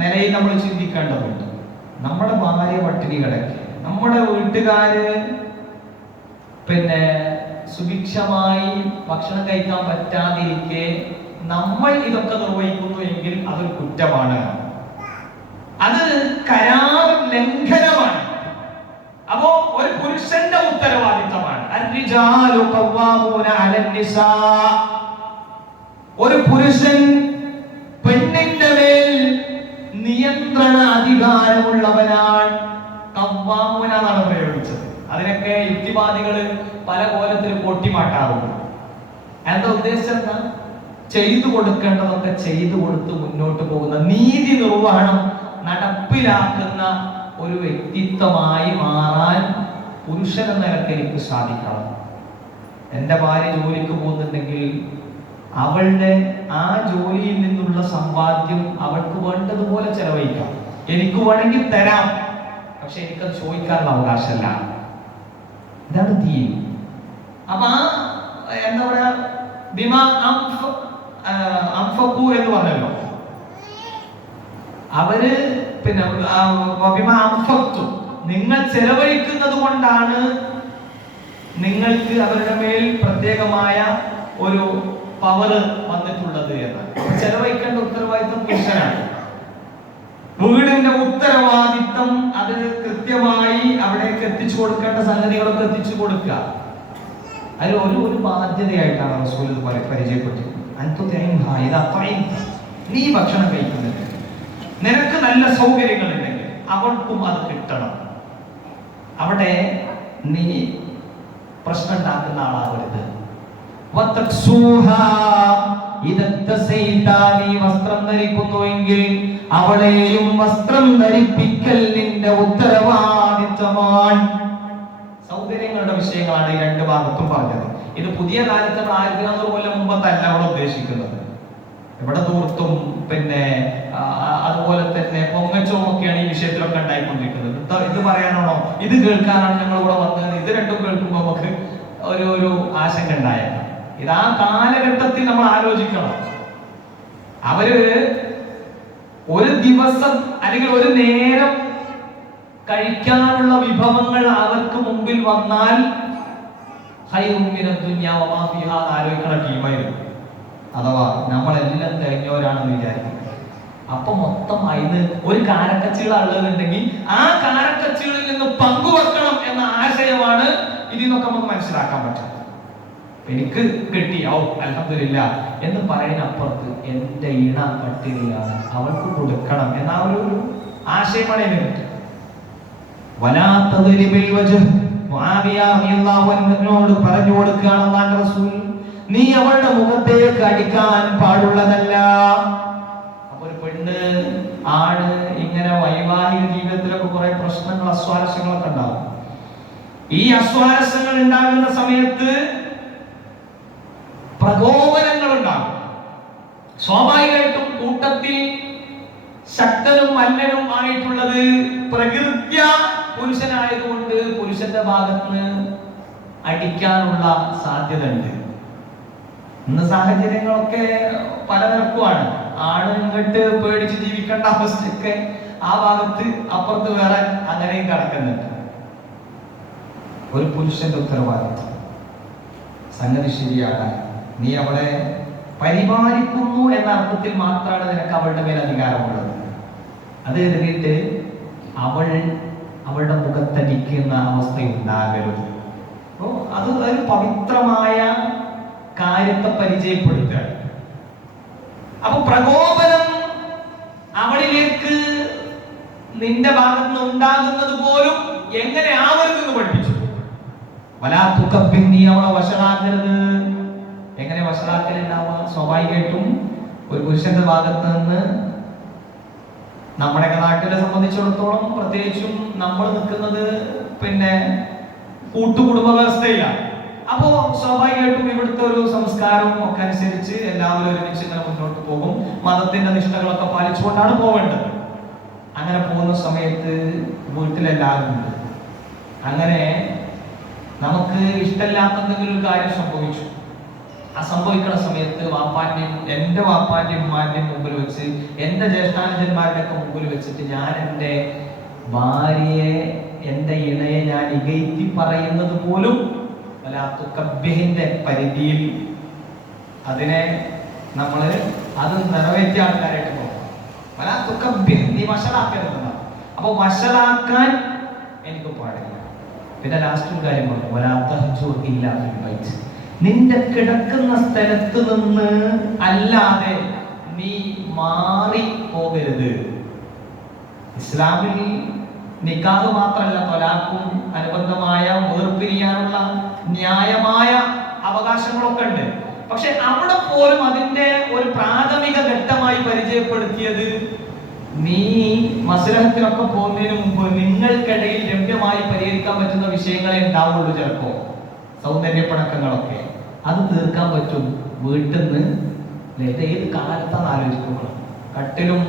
നിലയിൽ നമ്മൾ ചിന്തിക്കേണ്ടതുണ്ട്. നമ്മുടെ ഭാര്യ പട്ടിണി കിടക്കുക, നമ്മുടെ വീട്ടുകാര് സുഭിക്ഷമായി ഭക്ഷണം കഴിക്കാൻ പറ്റാതിരിക്കെ നമ്മൾ ഇതൊക്കെ നിർവഹിക്കുന്നു എങ്കിൽ അതൊരു കുറ്റമാണ്, അത് കരാർ ലംഘനമാണ്. അപ്പോ ഒരു പുരുഷന്റെ ഉത്തരവാദിത്തമാണ്. ഒരു പുരുഷൻ പെണ്ണിന്റെ മേൽ നിയന്ത്രണ അധികാരമുള്ളവനാണ്. കവ്വാമൂന എന്നാണ് പ്രയോഗിച്ചത്. അതിനൊക്കെ യുക്തിവാദികള് പല കോലത്തിൽ പൊട്ടിമാട്ടാറുണ്ട്. എന്താ ഉദ്ദേശം? ചെയ്തു കൊടുക്കേണ്ടതൊക്കെ ചെയ്തു കൊടുത്ത് മുന്നോട്ട് പോകുന്ന, നീതി നിർവഹണം നടപ്പിലാക്കുന്ന ഒരു വ്യക്തിത്വമായി മാറാൻ പുരുഷൻ എന്ന നിലയ്ക്ക് എനിക്ക് സാധിക്കണം. എൻ്റെ ഭാര്യ ജോലിക്ക് പോകുന്നുണ്ടെങ്കിൽ അവളുടെ ആ ജോലിയിൽ നിന്നുള്ള സമ്പാദ്യം അവൾക്ക് വേണ്ടതുപോലെ ചെലവഴിക്കാം, എനിക്ക് വേണമെങ്കിൽ തരാം, പക്ഷെ എനിക്കത് ചോദിക്കാനുള്ള അവകാശമല്ല. ഇതാണ് ദീൻ. അപ്പൊ എന്താ പറയാ, ബിമാ അൻഫഖു എന്ന് പറഞ്ഞല്ലോ, അവര് ബിമാ അൻഫഖ്തു, നിങ്ങൾ ചെലവഴിക്കുന്നത് കൊണ്ടാണ് നിങ്ങൾക്ക് അവരുടെ മേൽ പ്രത്യേകമായ ഒരു പവർ വന്നിട്ടുള്ളത് എന്ന്. ചെലവഴിക്കേണ്ട ഉത്തരവാദിത്വം പുരുഷനാണ്. വീടിന്റെ ഉത്തരവാദിത്വം അത് കൃത്യമായി അവിടേക്ക് എത്തിച്ചു കൊടുക്കേണ്ട സംഗതികളൊക്കെ എത്തിച്ചു കൊടുക്കുക, അതിൽ ഒരു ബാധ്യതയായിട്ടാണ് റസൂൽ ഇത് പരിചയപ്പെട്ടത്. നീ ഭക്ഷണം കഴിക്കുന്നുണ്ട്, നിനക്ക് നല്ല സൗകര്യങ്ങൾ ഉണ്ടെങ്കിൽ അവൾക്കും അത് കിട്ടണം. അവിടെ നീ പ്രശ്നം ഉണ്ടാക്കുന്ന ആളാവരുത്. നീ വസ്ത്രം ധരിക്കുന്നുവെങ്കിൽ അവളെയും വസ്ത്രം ധരിപ്പിക്കൽ നിന്റെ ഉത്തരവാദിത്വമാണ്. സൗകര്യങ്ങളുടെ വിഷയങ്ങളാണ് ഈ രണ്ട് ഭാഗത്തും പറഞ്ഞത്. ഇത് പുതിയ കാലത്ത് 1400 കൊല്ലം മുമ്പത്തല്ല അവിടെ ഉദ്ദേശിക്കുന്നത്. ഇവിടെ ദൂർത്തും അതുപോലെ തന്നെ പൊങ്ങച്ചവും ഒക്കെയാണ് ഈ വിഷയത്തിലൊക്കെ ഉണ്ടായിക്കൊണ്ടിരിക്കുന്നത്. ഇത് പറയാനാണോ, ഇത് കേൾക്കാനാണ് ഞങ്ങൾ ഇവിടെ വന്നത്? ഇത് രണ്ടും കേൾക്കുമ്പോൾ നമുക്ക് ഒരു ആശങ്ക ഉണ്ടായേക്കാം. ഇത് ആ കാലഘട്ടത്തിൽ നമ്മൾ ആലോചിക്കണം. അവര് ഒരു ദിവസം അല്ലെങ്കിൽ ഒരു നേരം കഴിക്കാനുള്ള വിഭവങ്ങൾ അവർക്ക് മുമ്പിൽ വന്നാൽ ആലോചിക്കണ ടീമായിരുന്നു. അഥവാ നമ്മളെല്ലാം തികഞ്ഞവരാണെന്ന് വിചാരിക്കും. അപ്പൊ മൊത്തം അതിന് ഒരു കാരക്കച്ചീള ഉള്ളതുണ്ടെങ്കിൽ ആ കാരക്കച്ചീളിൽ നിന്ന് പങ്കുവെക്കണം എന്ന ആശയമാണ് ഇതിൽ നിന്നൊക്കെ നമുക്ക് മനസ്സിലാക്കാൻ പറ്റും. എനിക്ക് കിട്ടി, ഓ അൽഹംദുലില്ലാ എന്ന് പറയുന്നപ്പുറത്ത് എന്റെ ഇണ പട്ടിണിയാണ്, അവൾക്ക് കൊടുക്കണം എന്ന ഒരു ആശയമാണ് ഇതിന് പറ്റും. പറഞ്ഞു കൊടുക്കുകയാണ് അല്ലാഹുവിന്റെ റസൂൽ, നീ അവളുടെ മുഖത്തേക്ക് അടിക്കാൻ പാടുള്ളതല്ല. അപ്പൊ ഒരു പെണ്ണ് ആണ് ഇങ്ങനെ വൈവാഹിക ജീവിതത്തിലൊക്കെ കുറെ പ്രശ്നങ്ങൾ അസ്വാരസ്യങ്ങളൊക്കെ ഉണ്ടാകും. ഈ അസ്വാരസ്യങ്ങൾ ഉണ്ടാകുന്ന സമയത്ത് പ്രകോപനങ്ങൾ ഉണ്ടാകും. സ്വാഭാവികമായിട്ടും കൂട്ടത്തിൽ ശക്തനും മല്ലനും ആയിട്ടുള്ളത് പ്രകൃത്യ പുരുഷനായതുകൊണ്ട് പുരുഷന്റെ ഭാഗത്ത് അടിക്കാനുള്ള സാധ്യത ഉണ്ട്. ഇന്ന് സാഹചര്യങ്ങളൊക്കെ പലതരക്കുമാണ്. ആണ് ഇങ്ങോട്ട് പേടിച്ച് ജീവിക്കേണ്ട അവസ്ഥയൊക്കെ ആ ഭാഗത്ത് അപ്പുറത്ത് വേറെ അങ്ങനെയും കിടക്കുന്നുണ്ട്. ഒരു പുരുഷന്റെ ഉത്തരവാദിത്വം സംഗതി ശരിയാകാൻ നീ അവളെ പരിപാലിക്കുന്നു എന്ന അർത്ഥത്തിൽ മാത്രമാണ് നിനക്ക് അവളുടെ മേൽ അധികാരമുള്ളത്. അത് എഴുതിയിട്ട് അവളുടെ മുഖത്തടിക്കുന്ന അവസ്ഥ ഉണ്ടാകരുത്. അപ്പോ അത് ഒരു പവിത്രമായ കാര്യത്തെ പരിചയപ്പെടുത്തുക. അപ്പൊ പ്രകോപനം അവളിലേക്ക് നിന്റെ ഭാഗത്ത് നിന്ന് ഉണ്ടാകുന്നത് പോലും എങ്ങനെ ആവരുതെന്ന് പഠിപ്പിച്ചു. നീ അവളെ വഷളാക്കരുത്. എങ്ങനെ വഷളാക്കലുണ്ടാവുക? സ്വാഭാവികമായിട്ടും ഒരു പുരുഷന്റെ ഭാഗത്ത് നിന്ന് നമ്മുടെ നാട്ടിലെ സംബന്ധിച്ചിടത്തോളം പ്രത്യേകിച്ചും നമ്മൾ നിൽക്കുന്നത് പിന്നെ കൂട്ടുകുടുംബ വ്യവസ്ഥയിലാണ്. അപ്പോ സ്വാഭാവികമായിട്ടും ഇവിടുത്തെ ഒരു സംസ്കാരവും ഒക്കെ അനുസരിച്ച് എല്ലാവരും ഒരുമിച്ച് ഇങ്ങനെ മുന്നോട്ട് പോകും. മതത്തിന്റെ നിഷ്ഠകളൊക്കെ പാലിച്ചുകൊണ്ടാണ് പോവേണ്ടത്. അങ്ങനെ പോകുന്ന സമയത്ത് വീട്ടിലെല്ലാവരും ഉണ്ട്. അങ്ങനെ നമുക്ക് ഇഷ്ടമില്ലാത്ത എന്തെങ്കിലും ഒരു കാര്യം സംഭവിച്ചു. ആ സംഭവിക്കുന്ന സമയത്ത് എന്റെ വാപ്പാന്റെയും ഉമ്മാന്റെയും മുമ്പിൽ വെച്ച്, എന്റെ ജ്യേഷ്ഠാനുജന്മാരുടെ ഒക്കെ മുമ്പിൽ വെച്ചിട്ട് ഞാൻ എന്റെ ഭാര്യയെ, എന്റെ ഇണയെ ഞാൻ ഇകഴ്ത്തി പറയുന്നത് പോലും വലാത്തുക്കബ്ബിഹിന്റെ പരിധിയിൽ അതിനെ നമ്മൾ അത് നിറവേറ്റിയ ആൾക്കാരായിട്ട് പോകും. വലാത്തുക്കബ്ബിഹ്, നീ വഷളാക്കരുതെന്നാണ്. അപ്പൊ വഷളാക്കാൻ എനിക്ക് പാടില്ല. പിന്നെ ലാസ്റ്റ് കാര്യം പറഞ്ഞു, വലാത്തഹ്ജുർ ഇല്ലാ ഫിൽ ബൈത്ത്, നിന്റെ കിടക്കുന്ന സ്ഥലത്ത് നിന്ന് അല്ലാതെ നീ മാറി പോകരുത്. ഇസ്ലാമിൽ നിക്കാഹ് മാത്രമല്ല, തൊലാഖും അനുബന്ധമായ വേർപിരിയാനുള്ള ന്യായമായ അവകാശങ്ങളൊക്കെ ഉണ്ട്. പക്ഷെ അവിടെ പോലും അതിന്റെ ഒരു പ്രാഥമിക ഘട്ടമായി പരിചയപ്പെടുത്തിയത്, നീ മസ്ലഹത്തിലൊക്കെ പോകുന്നതിന് മുമ്പ് നിങ്ങൾക്കിടയിൽ രമ്യമായി പരിഹരിക്കാൻ പറ്റുന്ന വിഷയങ്ങളെ ഉണ്ടാവുള്ളൂ. ചിലപ്പോ സൗന്ദര്യപ്പണക്കങ്ങളൊക്കെ അത് തീർക്കാൻ പറ്റും വീട്ടിൽ നിന്ന്. ഏത് കാലത്താണ് ആലോചിക്കുന്നത്? കട്ടിലും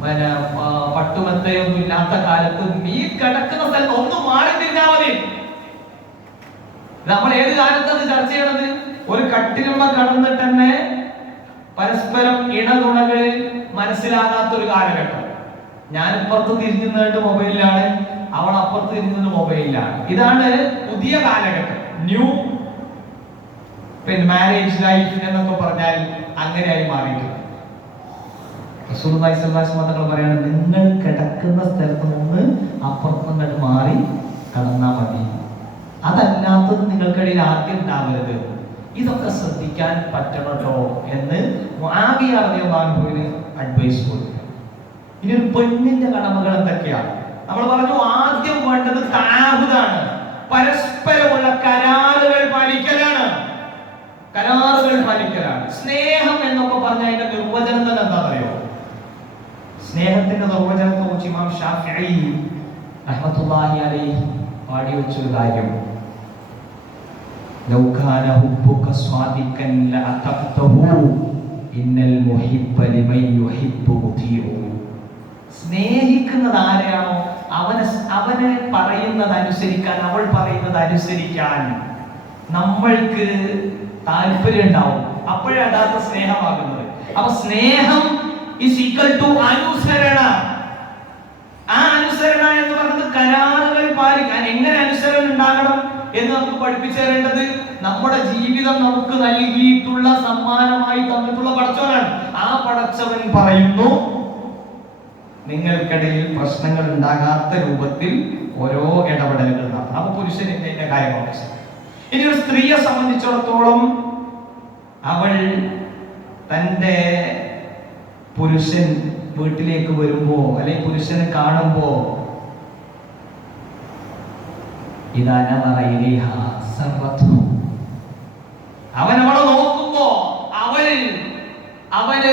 പിന്നെ പട്ടുമെത്തയൊന്നും ഇല്ലാത്ത കാലത്ത് നീ കിടക്കുന്ന സ്ഥലത്ത് ഒന്ന് മാറി തിരിഞ്ഞാൽ മതി. നമ്മൾ ഏത് കാലത്താണ് ചർച്ച ചെയ്യണത്? ഒരു കട്ടിലുമ്മ കടന്നിട്ട് തന്നെ പരസ്പരം ഇണതുണകളിൽ മനസ്സിലാകാത്തൊരു കാലഘട്ടം. ഞാൻ ഇപ്പുറത്ത് തിരിഞ്ഞിട്ട് മൊബൈലിലാണ്, അവൾ അപ്പുറത്ത് തിരിഞ്ഞത് മൊബൈലിലാണ്. ഇതാണ് പുതിയ കാലഘട്ടം, ന്യൂ മാരേജ് ലൈഫ് എന്നൊക്കെ പറഞ്ഞാൽ അങ്ങനെയായി മാറിയിട്ടുണ്ട്. റസൂലുള്ളാഹി സ്വല്ലല്ലാഹു അലൈഹി വസല്ലം പറയാണ്, നിങ്ങൾ കിടക്കുന്ന സ്ഥലത്ത് നിന്ന് അപ്പുറത്ത് മാറി കടന്നാൽ മതി, അതല്ലാത്തത് നിങ്ങൾക്കിടയിൽ ആദ്യം ഉണ്ടാവരുത്. ഇതൊക്കെ ശ്രദ്ധിക്കാൻ പറ്റണട്ടോ എന്ന് മുആവിയ റളിയല്ലാഹു അൻഹുവിന് അഡ്വൈസ് കൊടുക്കുക. ഇനി ഒരു പെണ്ണിന്റെ കടമകൾ എന്തൊക്കെയാണ്? നമ്മൾ പറഞ്ഞു, ആദ്യം വേണ്ടത് തആഹുദാണ്, പരസ്പരമുള്ള കരാറുകൾ പാലിക്കലാണ്. കരാറുകൾ പാലിക്കലാണ്. സ്നേഹം എന്നൊക്കെ പറഞ്ഞ അതിന്റെ നിർവചനം തന്നെ എന്താ അറിയോ? സ്നേഹത്തിന്റെ നിർവചനത്തെ കുറിച്ച് ഇമാം ഷാഫിഈ റഹ്മത്തുള്ളാഹി അലൈഹി പാടി വെച്ചൊരു കാര്യം, ലൗ കാന ഹുബ്ബുക സ്വാദിഖൻ ലഅതഖ്തഹു ഇന്നൽ മുഹിബ്ബ ലിമൻ യുഹിബ്ബു മുതീഉ. സ്നേഹിക്കുന്നത് ആരെയാണോ അവനെ പറയുന്നത് അനുസരിക്കാൻ, അവൾ പറയുന്നത് അനുസരിക്കാൻ നമ്മൾക്ക് താല്പര്യം ഉണ്ടാവും. അപ്പോഴേ യഥാർത്ഥ സ്നേഹമാകുന്നത്. അപ്പൊ സ്നേഹം ഈസ് ഈക്വൽ ടു അനുസരണ. ആ അനുസരണ എന്ന് പറയുന്നത് കരാറുകൾ പാലിക്കാൻ. എങ്ങനെ അനുസരണ ഉണ്ടാകണം എന്ന് നമുക്ക് പഠിപ്പിച്ചു തരേണ്ടത് നമ്മുടെ ജീവിതം നമുക്ക് നൽകിയിട്ടുള്ള സമ്മാനമായി തന്നിട്ടുള്ള പടച്ചവനാണ്. ആ പടച്ചവൻ പറയുന്നു, നിങ്ങൾക്കിടയിൽ പ്രശ്നങ്ങൾ ഉണ്ടാകാത്ത രൂപത്തിൽ ഓരോ ഇടപെടലുകൾ നടത്തണം. അപ്പൊ പുരുഷന്റെ കാര്യമാണ്. ഇനി ഒരു സ്ത്രീയെ സംബന്ധിച്ചിടത്തോളം അവൾ തൻ്റെ പുരുഷൻ വീട്ടിലേക്ക് വരുമ്പോ അല്ലെങ്കിൽ പുരുഷനെ കാണുമ്പോ അവൻ അവളെ നോക്കുമ്പോ അവന്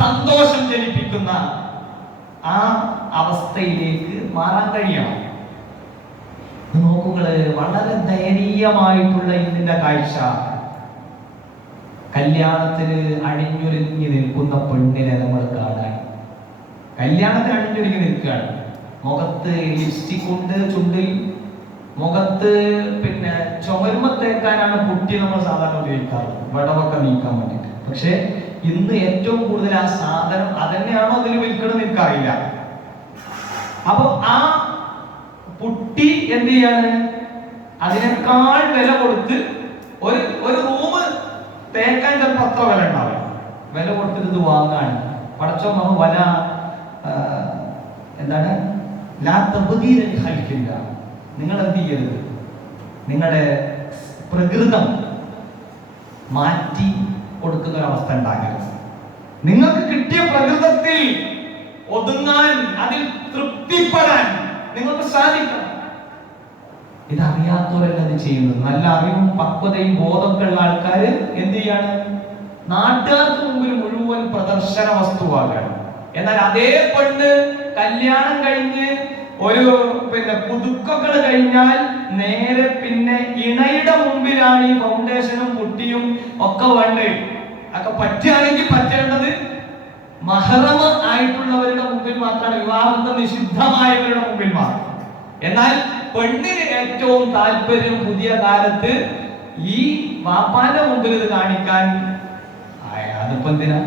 സന്തോഷം ജനിപ്പിക്കുന്ന ആ അവസ്ഥയിലേക്ക് മാറാൻ കഴിയണം. നോക്കുകള്, വളരെ ദയനീയമായിട്ടുള്ള ഇതിന്റെ കാഴ്ച. കല്യാണത്തിന് അണിഞ്ഞൊരുങ്ങി നിൽക്കുന്ന പെണ്ണിനെ നമ്മൾ കാണാൻ, കല്യാണത്തിന് അണിഞ്ഞൊരുങ്ങി നിൽക്കുകയാണ്. മുഖത്ത് ലിപ്സ്റ്റിക് കൊണ്ട്, ചുണ്ടിൽ മുഖത്ത് പിന്നെ ചുമരുമത്തേക്കാനാണ് പുട്ടി നമ്മൾ സാധാരണ ഉപയോഗിക്കാറ്, വിടവൊക്കെ നീക്കാൻ വേണ്ടിയിട്ട്. പക്ഷെ ഇന്ന് ഏറ്റവും കൂടുതൽ ആ സാധനം അതന്നെയാണോ അതിൽ വിൽക്കണം എനിക്കറിയില്ല. അപ്പൊ ആ പുട്ടി എന്ത് ചെയ്യാണ്, അതിനേക്കാൾ വില കൊടുത്ത് ഒരു റൂം തേക്കാൻ ചിലപ്പോൾ അത്ര വില ഉണ്ടാവില്ല, വില കൊടുത്തിട്ട് ഇത് വാങ്ങാണ്. പടച്ചോ വല എന്താണ് ലാത്തബുദ്ധിയില്ല. നിങ്ങൾ എന്ത് ചെയ്യരുത്, നിങ്ങളുടെ പ്രകൃതം മാറ്റി കൊടുക്കുന്ന ഒരവസ്ഥ ഉണ്ടാകരുത്. നിങ്ങൾക്ക് കിട്ടിയ പ്രകൃതത്തിൽ ഒതുങ്ങാൻ, അതിൽ തൃപ്തിപ്പെടാൻ നിങ്ങൾക്ക് സാധിക്കണം. ഇതറിയാത്തവരല്ല ഇത് ചെയ്യുന്നത്. നല്ല അറിവും പക്വതയും ബോധമൊക്കെ ഉള്ള ആൾക്കാർ എന്ത് ചെയ്യാണ്, നാട്ടുകാർക്ക് മുമ്പിൽ മുഴുവൻ പ്രദർശന വസ്തുവാകാണ്. എന്നാൽ അതേ പെണ്ണ് കല്യാണം കഴിഞ്ഞ് ഒരു പുതുക്കങ്ങൾ കഴിഞ്ഞാൽ നേരെ പിന്നെ ഇണയുടെ മുമ്പിലാണ് ഈ ഫൗണ്ടേഷനും പുട്ടിയും ഒക്കെ വേണ്ടത്. ഒക്കെ പറ്റുകയാണെങ്കിൽ പറ്റേണ്ടത് മഹറമ ആയിട്ടുള്ളവരുടെ മുമ്പിൽ മാത്രമാണ്, വിവാഹത്തെ നിഷിദ്ധമായവരുടെ മുമ്പിൽ മാത്രം. എന്നാൽ പെണ്ണിന് ഏറ്റവും താല്പര്യം പുതിയ കാലത്ത് ഈ വാപ്പാന്റെ മുമ്പിൽ ഇത് കാണിക്കാൻ. അതിപ്പോ എന്തിനാ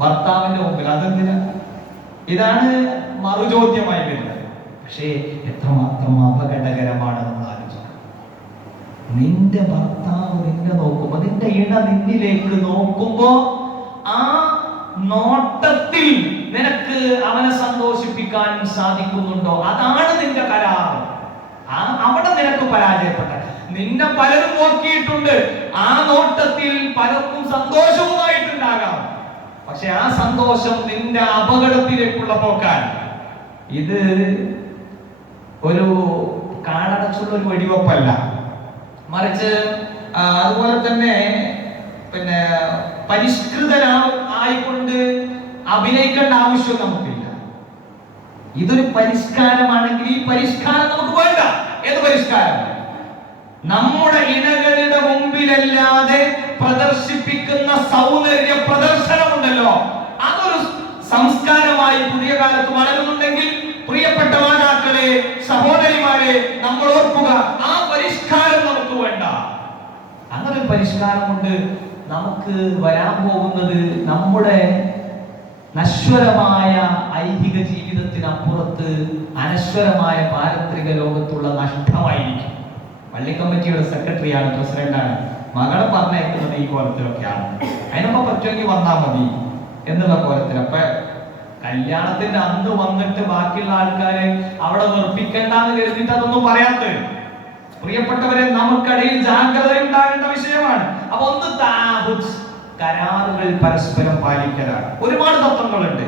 ഭർത്താവിന്റെ മുമ്പിൽ, അതെന്തിനാ? ഇതാണ് മറുചോദ്യമായി വരുന്നത്. പക്ഷേ എത്രമാത്രം അപകടകരമാണ് നമ്മൾ ആലോചിക്കണം. നിന്റെ ഭർത്താവ് നിന്നെ നോക്കുമ്പോ, നിന്റെ ഇണ നിന്നിലേക്ക് നോക്കുമ്പോ ആ നോട്ടത്തിൽ നിനക്ക് അവനെ സന്തോഷിപ്പിക്കാൻ സാധിക്കുന്നുണ്ടോ? അതാണ് നിന്റെ കരാർ. അവിടെ നിനക്ക് പരാജയപ്പെട്ട നിന്നെ പലരും നോക്കിയിട്ടുണ്ട്. ആ നോട്ടത്തിൽ പലർക്കും സന്തോഷവുമായിട്ടുണ്ടാകാം. പക്ഷെ ആ സന്തോഷം നിന്റെ അപകടത്തിലേക്കുള്ള പോക്കാൻ. ഇത് ഒരു കാടടച്ചുള്ള ഒരു വെടിവെപ്പല്ല, മറിച്ച് അതുപോലെ തന്നെ പരിഷ്കൃതനായിക്കൊണ്ട് അഭിനയിക്കേണ്ട ആവശ്യം നമുക്കില്ല. ഇതൊരു പരിഷ്കാരമാണെങ്കിൽ ഈ പരിഷ്കാരം നമുക്ക് വേണ്ട. ഏത് പരിഷ്കാരം? നമ്മുടെ ഇണകളുടെ മുമ്പിലല്ലാതെ പ്രദർശിപ്പിക്കുന്ന സൗന്ദര്യ പ്രദർശനമുണ്ടല്ലോ, അതൊരു സംസ്കാരമായി പുതിയ കാലത്ത് വളരുന്നുണ്ടെങ്കിൽ പ്രിയപ്പെട്ട മാതാക്കളെ, സഹോദരിമാരെ, നമ്മൾ ഓർക്കുക, ആ പരിഷ്കാരം നമുക്ക് വേണ്ട. അങ്ങനെ ഒരു പരിഷ്കാരം കൊണ്ട് നമുക്ക് വരാൻ പോകുന്നത് നമ്മുടെ നശ്വരമായ ഐഹിക ജീവിതത്തിനപ്പുറത്ത് അനശ്വരമായ പാരത്രിക ലോകത്തുള്ള നഷ്ടമായിരിക്കും. പള്ളി കമ്മിറ്റിയുടെ സെക്രട്ടറിയാണ്, പ്രസിഡന്റാണ്. മകളെ പറഞ്ഞേക്കുന്നത് ഈ കോലത്തിലൊക്കെയാണ്. അതിനൊക്കെ പറ്റുമെങ്കിൽ വന്നാൽ മതി എന്നുള്ള കോലത്തിൽ. അപ്പൊ കല്യാണത്തിന്റെ അന്ന് വന്നിട്ട് ബാക്കിയുള്ള ആൾക്കാരെ അവിടെ നിർപ്പിക്കണ്ടെന്ന് കരുതിയിട്ട് അതൊന്നും പറയാത്തത്. പ്രിയപ്പെട്ടവരെ, നമുക്കിടയിൽ ജാഗ്രത ഉണ്ടാകേണ്ട വിഷയമാണ്. അപ്പൊ ഒന്ന് കരാറുകൾ പരസ്പരം പാലിക്കലാണ്. ഒരുപാട് തത്വങ്ങളുണ്ട്.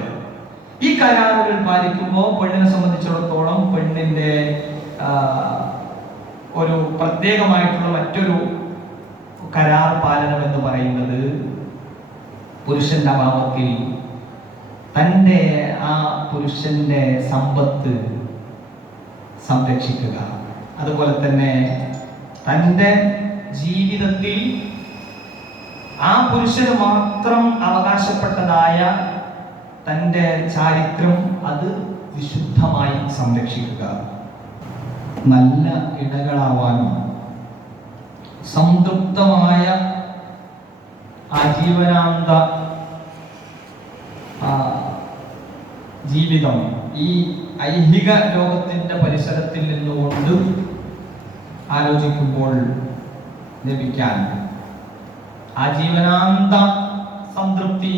ഈ കരാറുകൾ പാലിക്കുമ്പോൾ പെണ്ണിനെ സംബന്ധിച്ചിടത്തോളം പെണ്ണിന്റെ ഒരു പ്രത്യേകമായിട്ടുള്ള മറ്റൊരു കരാർ പാലനം എന്ന് പറയുന്നത് പുരുഷന്റെ അഭാവത്തിൽ തൻ്റെ ആ പുരുഷന്റെ സമ്പത്ത് സംരക്ഷിക്കുക. അതുപോലെ തന്നെ തൻ്റെ ജീവിതത്തിൽ ആ പുരുഷന് മാത്രം അവകാശപ്പെട്ടതായ തൻ്റെ ചാരിത്രം അത് വിശുദ്ധമായി സംരക്ഷിക്കുക. നല്ല ഇണകളാവാനും സംതൃപ്തമായ ആജീവനാന്ത ജീവിതം ഈ ഐഹിക ലോകത്തിന്റെ പരിസരത്തിൽ നിന്നുകൊണ്ട് ആലോചിക്കുമ്പോൾ ലഭിക്കാൻ ആജീവനാന്ത സംതൃപ്തി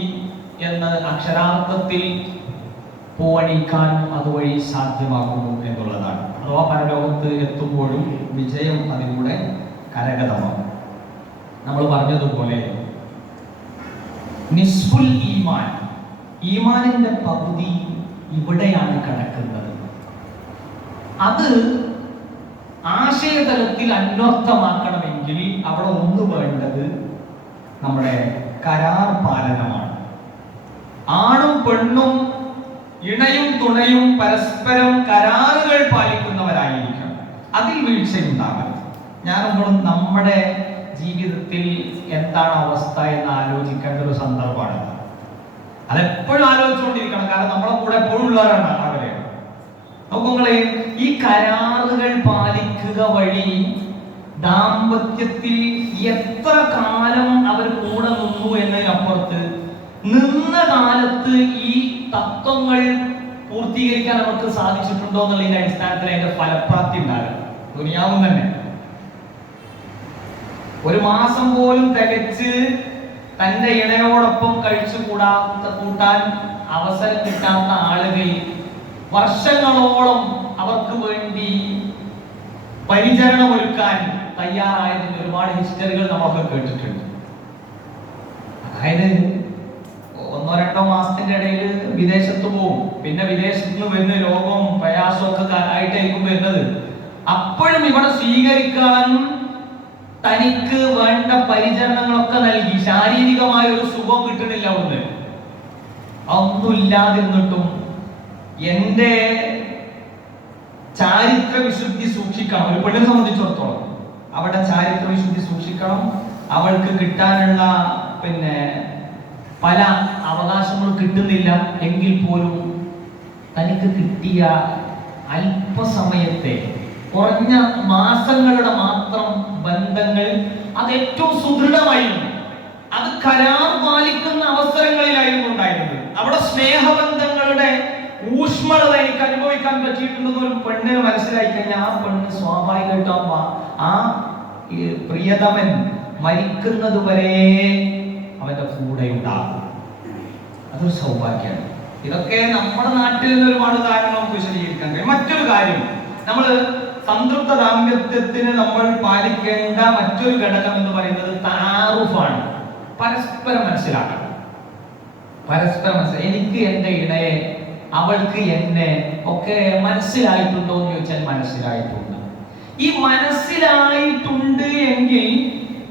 എന്ന അക്ഷരാർത്ഥത്തിൽ പൂവണിക്കാനും അതുവഴി സാധ്യമാക്കുന്നു എന്നുള്ളതാണ്. അഥവാ പരലോകത്ത് എത്തുമ്പോഴും വിജയം അതിലൂടെ കരഗതമാകും. നമ്മൾ പറഞ്ഞതുപോലെ നിസ്ഫുൽ ഈമാൻ, ഈമാനിന്റെ പകുതി ഇവിടെയാണ് കിടക്കുന്നത്. അത് ആശയതലത്തിൽ അന്വർത്ഥമാക്കണമെങ്കിൽ അവിടെ ഒന്ന് വേണ്ടത് നമ്മുടെ കരാർ പാലനമാണ്. ആണും പെണ്ണും ഇണയും തുണയും പരസ്പരം കരാറുകൾ പാലിക്കുന്നവരായിരിക്കണം. അതിൽ വീഴ്ചയുണ്ടാകരുത്. ഞാനൊന്നും നമ്മുടെ ജീവിതത്തിൽ എന്താണ് അവസ്ഥ എന്ന് ആലോചിക്കേണ്ട ഒരു സന്ദർഭമാണ്. അതെപ്പോഴും ആലോചിച്ചുകൊണ്ടിരിക്കണം. കാരണം നമ്മളെ കൂടെ എപ്പോഴും ഉള്ളവരാണ് അവരെ. നോക്കുങ്ങളെ, ഈ കരാറുകൾ പാലിക്കുക വഴി ദാമ്പത്യത്തിൽ എത്ര കാലം അവർ കൂടെ നിന്നു എന്നതിനപ്പുറത്ത് നിന്ന കാലത്ത് ഈ തത്വങ്ങൾ പൂർത്തീകരിക്കാൻ അവർക്ക് സാധിച്ചിട്ടുണ്ടോ എന്നുള്ളതിന്റെ അടിസ്ഥാനത്തിൽ അതിന്റെ ഫലപ്രാപ്തി ഉണ്ടാകും. ദുനിയാവും തന്നെ ഒരു മാസം പോലും തികച്ച് തന്റെ ഇണയോടൊപ്പം കഴിച്ചു കൂട്ടാൻ അവസരം കിട്ടാത്ത ആളുകൾ വർഷങ്ങളോളം അവർക്ക് വേണ്ടി പരിചരണം ഒരുക്കാൻ തയ്യാറായതിന്റെ ഒരുപാട് ഹിസ്റ്ററികൾ നമ്മളൊക്കെ കേട്ടിട്ടുണ്ട്. അതായത് 1-2 മാസത്തിന്റെ ഇടയിൽ വിദേശത്ത് പോകും, പിന്നെ വിദേശത്ത് നിന്ന് വരുന്ന രോഗവും പ്രയാസവും ഒക്കെ ആയിട്ടായിരിക്കും വരുന്നത്. അപ്പോഴും ഇവിടെ സ്വീകരിക്കാനും തനിക്ക് വേണ്ട പരിചരണങ്ങളൊക്കെ നൽകി ശാരീരികമായ ഒരു സുഖം കിട്ടണില്ല. അവിടുന്ന് ഒന്നുമില്ലാതിരുന്നിട്ടും എന്റെ ചാരിത്ര വിശുദ്ധി സൂക്ഷിക്കണം. ഒരു പെണ്ണിനെ സംബന്ധിച്ചിടത്തോളം അവളുടെ ചാരിത്ര വിശുദ്ധി സൂക്ഷിക്കണം. അവൾക്ക് കിട്ടാനുള്ള പല അവകാശങ്ങളും കിട്ടുന്നില്ല എങ്കിൽ പോലും തനിക്ക് കിട്ടിയ അല്പസമയത്തെ കുറഞ്ഞ മാസങ്ങളുടെ മാത്രം ബന്ധങ്ങൾ അത് ഏറ്റവും സുദൃഢമായിരുന്നു. അത് കരാർ പാലിക്കുന്ന അവസരങ്ങളിലായിരുന്നു ഉണ്ടായിരുന്നത്. അവിടെ സ്നേഹബന്ധങ്ങളുടെ ഊഷ്മളത എനിക്ക് അനുഭവിക്കാൻ പറ്റിയിട്ടുണ്ടെന്ന് ഒരു പെണ്ണിനെ മനസ്സിലാക്കി കഴിഞ്ഞാൽ ആ പെണ്ണ് സ്വാഭാവികമായിട്ടും ആ പ്രിയതമൻ മരിക്കുന്നത് വരെ അവന്റെ കൂടെ ഉണ്ടാകും. അതൊരു സൗഭാഗ്യമാണ്. ഇതൊക്കെ നമ്മുടെ നാട്ടിൽ നിന്ന് ഒരുപാട് കാര്യങ്ങൾ നമുക്ക് വിശദീകരിക്കാൻ കഴിയും. മറ്റൊരു കാര്യം, നമ്മൾ സംതൃപ്ത ദാമ്പത്യത്തിന് നമ്മൾ പാലിക്കേണ്ട മറ്റൊരു ഘടകം എന്ന് പറയുന്നത് തആറുഫാണ്. പരസ്പരം മനസ്സിലാക്കണം. എനിക്ക് എന്റെ ഇണയെ, അവൾക്ക് എന്നെ ഒക്കെ മനസ്സിലായിട്ടുണ്ടോ എന്ന് ചോദിച്ചാൽ മനസ്സിലായിട്ടുണ്ട്. ഈ മനസ്സിലായിട്ടുണ്ട് എങ്കിൽ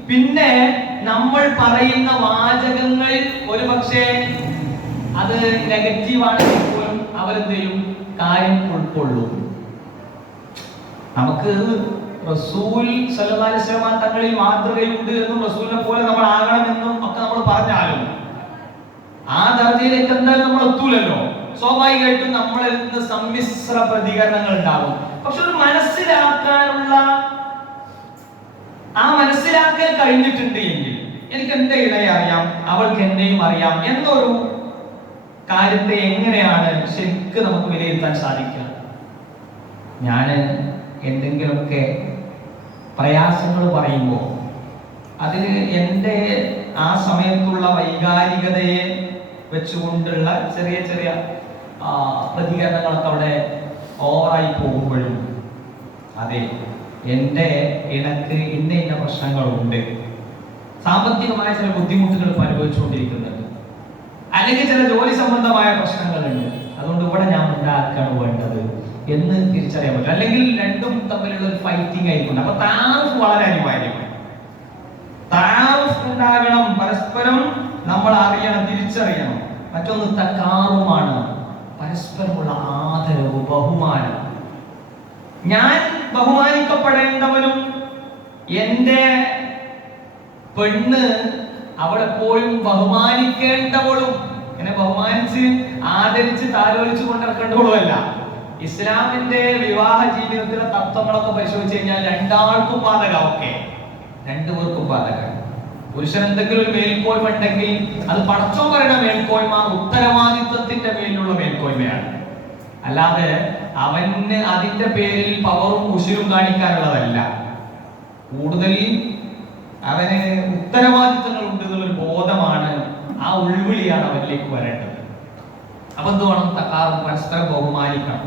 പിന്നെ നമ്മൾ പറയുന്ന വാചകങ്ങൾ ഒരു പക്ഷേ അത് നെഗറ്റീവാണെങ്കിൽ പോലും അവരെന്ത് ചെയ്യും, കാര്യം ഉൾക്കൊള്ളും. നമുക്ക് റസൂൽ സല്ലല്ലാഹു അലൈഹി വസല്ലം തങ്ങളിൽ മാതൃകയുണ്ട് എന്നും റസൂലിനെ പോലെ നമ്മൾ ആകണമെന്നും ഒക്കെ നമ്മൾ പറഞ്ഞാലും ആ ദർജയിലേക്ക് എന്തായാലും നമ്മൾ എത്തൂലല്ലോ. സ്വാഭാവികമായിട്ടും നമ്മളിൽ നിന്ന് സമ്മിശ്ര പ്രതികരണങ്ങൾ ഉണ്ടാവും. പക്ഷെ ഒരു മനസ്സിലാക്കാനുള്ള ആ മനസ്സിലാക്കാൻ കഴിഞ്ഞിട്ടുണ്ട് എങ്കിൽ എനിക്ക് എന്റെ ഇണയെ അറിയാം, അവൾക്ക് എന്നെയും അറിയാം എന്നൊരു കാര്യത്തെ എങ്ങനെയാണ് ശരിക്കും നമുക്ക് വിലയിരുത്താൻ സാധിക്കുക? ഞാൻ എന്തെങ്കിലുമൊക്കെ പ്രയാസങ്ങൾ പറയുമ്പോൾ അതിന് എൻ്റെ ആ സമയത്തുള്ള വൈകാരികതയെ വെച്ചുകൊണ്ടുള്ള ചെറിയ ചെറിയ പ്രതികരണങ്ങളൊക്കെ അവിടെ ഓവറായി പോകുമ്പോഴും അതെ, എൻ്റെ ഇണക്ക് ഇന്ന പ്രശ്നങ്ങളുണ്ട്, സാമ്പത്തികമായ ചില ബുദ്ധിമുട്ടുകൾ അനുഭവിച്ചുകൊണ്ടിരിക്കുന്നുണ്ട്, അല്ലെങ്കിൽ ചില ജോലി സംബന്ധമായ പ്രശ്നങ്ങളുണ്ട്, അതുകൊണ്ട് ഇവിടെ ഞാൻ ഉണ്ടാക്കുകയാണ് വേണ്ടത് എന്ന് തിരിച്ചറിയാൻ പറ്റും. അല്ലെങ്കിൽ രണ്ടും തമ്മിലുള്ള ഒരു ഫൈറ്റിംഗ് ആയിരിക്കും. അപ്പൊ താറഫ് വളരെ അനിവാര്യമാണ്. താറഫ് ഉണ്ടാകണം, പരസ്പരം നമ്മൾ അറിയണം, തിരിച്ചറിയണം. മറ്റൊന്ന് തകാറുമാണ്, പരസ്പരമുള്ള ആദരവ്, ബഹുമാനം. ഞാൻ ബഹുമാനിക്കപ്പെടേണ്ടവനും എൻ്റെ പെണ്ണ് അവളെപ്പോഴും ബഹുമാനിക്കേണ്ടവളും, ഇങ്ങനെ ബഹുമാനിച്ച് ആദരിച്ച് താലോലിച്ച് കൊണ്ടിറക്കേണ്ടവളുമല്ല. ഇസ്ലാമിന്റെ വിവാഹ ജീവിതത്തിലെ തത്വങ്ങളൊക്കെ പരിശോധിച്ച് കഴിഞ്ഞാൽ രണ്ടാൾക്കും ബാധക. ഓക്കെ, രണ്ടുപേർക്കും ബാധക. പുരുഷൻ എന്തെങ്കിലും ഒരു മേൽക്കോയ്മ ഉണ്ടെങ്കിൽ അത് പടച്ചോൻ പറയുന്ന മേൽക്കോയ്മ ഉത്തരവാദിത്വത്തിന്റെ മേലുള്ള മേൽക്കോയ്മയാണ്. അല്ലാതെ അവന് അതിന്റെ പേരിൽ പവറും ഉശിരും കാണിക്കാനുള്ളതല്ല. കൂടുതൽ അവന് ഉത്തരവാദിത്തങ്ങൾ ഉണ്ട് എന്നുള്ളൊരു ബോധമാണ്, ആ ഉൾവിളിയാണ് അവരിലേക്ക് വരേണ്ടത്. അപ്പൊ എന്ത് വേണം? തക്കാറും, പരസ്പരം ബഹുമാനിക്കണം.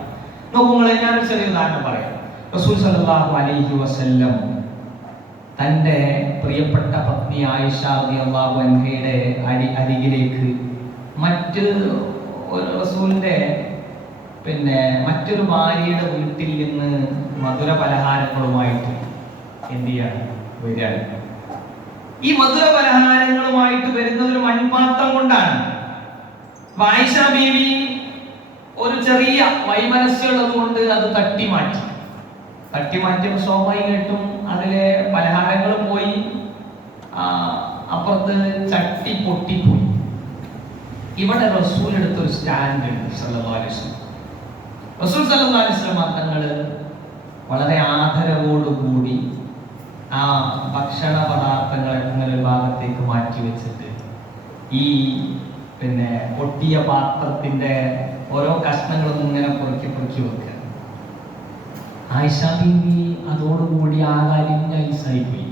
നോക്കുമ്പോഴേ ഞാനൊരു ചെറിയ ഉദാഹരണം പറയാം. റസൂൽ സല്ലല്ലാഹു അലൈഹി വസല്ലം തൻ്റെ പ്രിയപ്പെട്ട പത്നി ആയിഷ റളിയല്ലാഹു അൻഹയുടെ അരികിലേക്ക് റസൂലിന്റെ മറ്റൊരു ഭാര്യയുടെ വീട്ടിൽ നിന്ന് മധുര പലഹാരങ്ങളുമായിട്ട് എന്ത് ചെയ്യാണ്? വരികയാണ്. ഈ മധുര പലഹാരങ്ങളുമായിട്ട് വരുന്നത് ഒരു മൺപാത്രം കൊണ്ടാണ്. ആയിഷ ബീവി ഒരു ചെറിയ വൈമനസ്സുള്ളത് കൊണ്ട് അത് തട്ടിമാറ്റിയപ്പോൾ സ്വാഭാവികമായിട്ടും അതിലെ പലഹാരങ്ങൾ പോയി, അപ്പുറത്ത് ചട്ടി പൊട്ടിപ്പോയി. ഇവിടെ റസൂൽ എടുത്തൊരു സ്റ്റാൻഡ് ഉണ്ട്. സല്ലല്ലാഹു അലൈഹി വസല്ലം റസൂൽ സല്ലല്ലാഹു അലൈഹി വസല്ലം തങ്ങള് വളരെ ആദരവോടുകൂടി ആ ഭക്ഷണ പദാർത്ഥങ്ങളെ ഇങ്ങനെ ഒരു ഭാഗത്തേക്ക് മാറ്റി വെച്ചിട്ട് ഈ പൊട്ടിയ പാത്രത്തിന്റെ ഓരോ കഷ്ണങ്ങളും ഇങ്ങനെ പൊറുക്കി വെക്കുക. ആയിഷ ബീവി അതോടുകൂടി ആകാര്യം നൈസായി പോയി.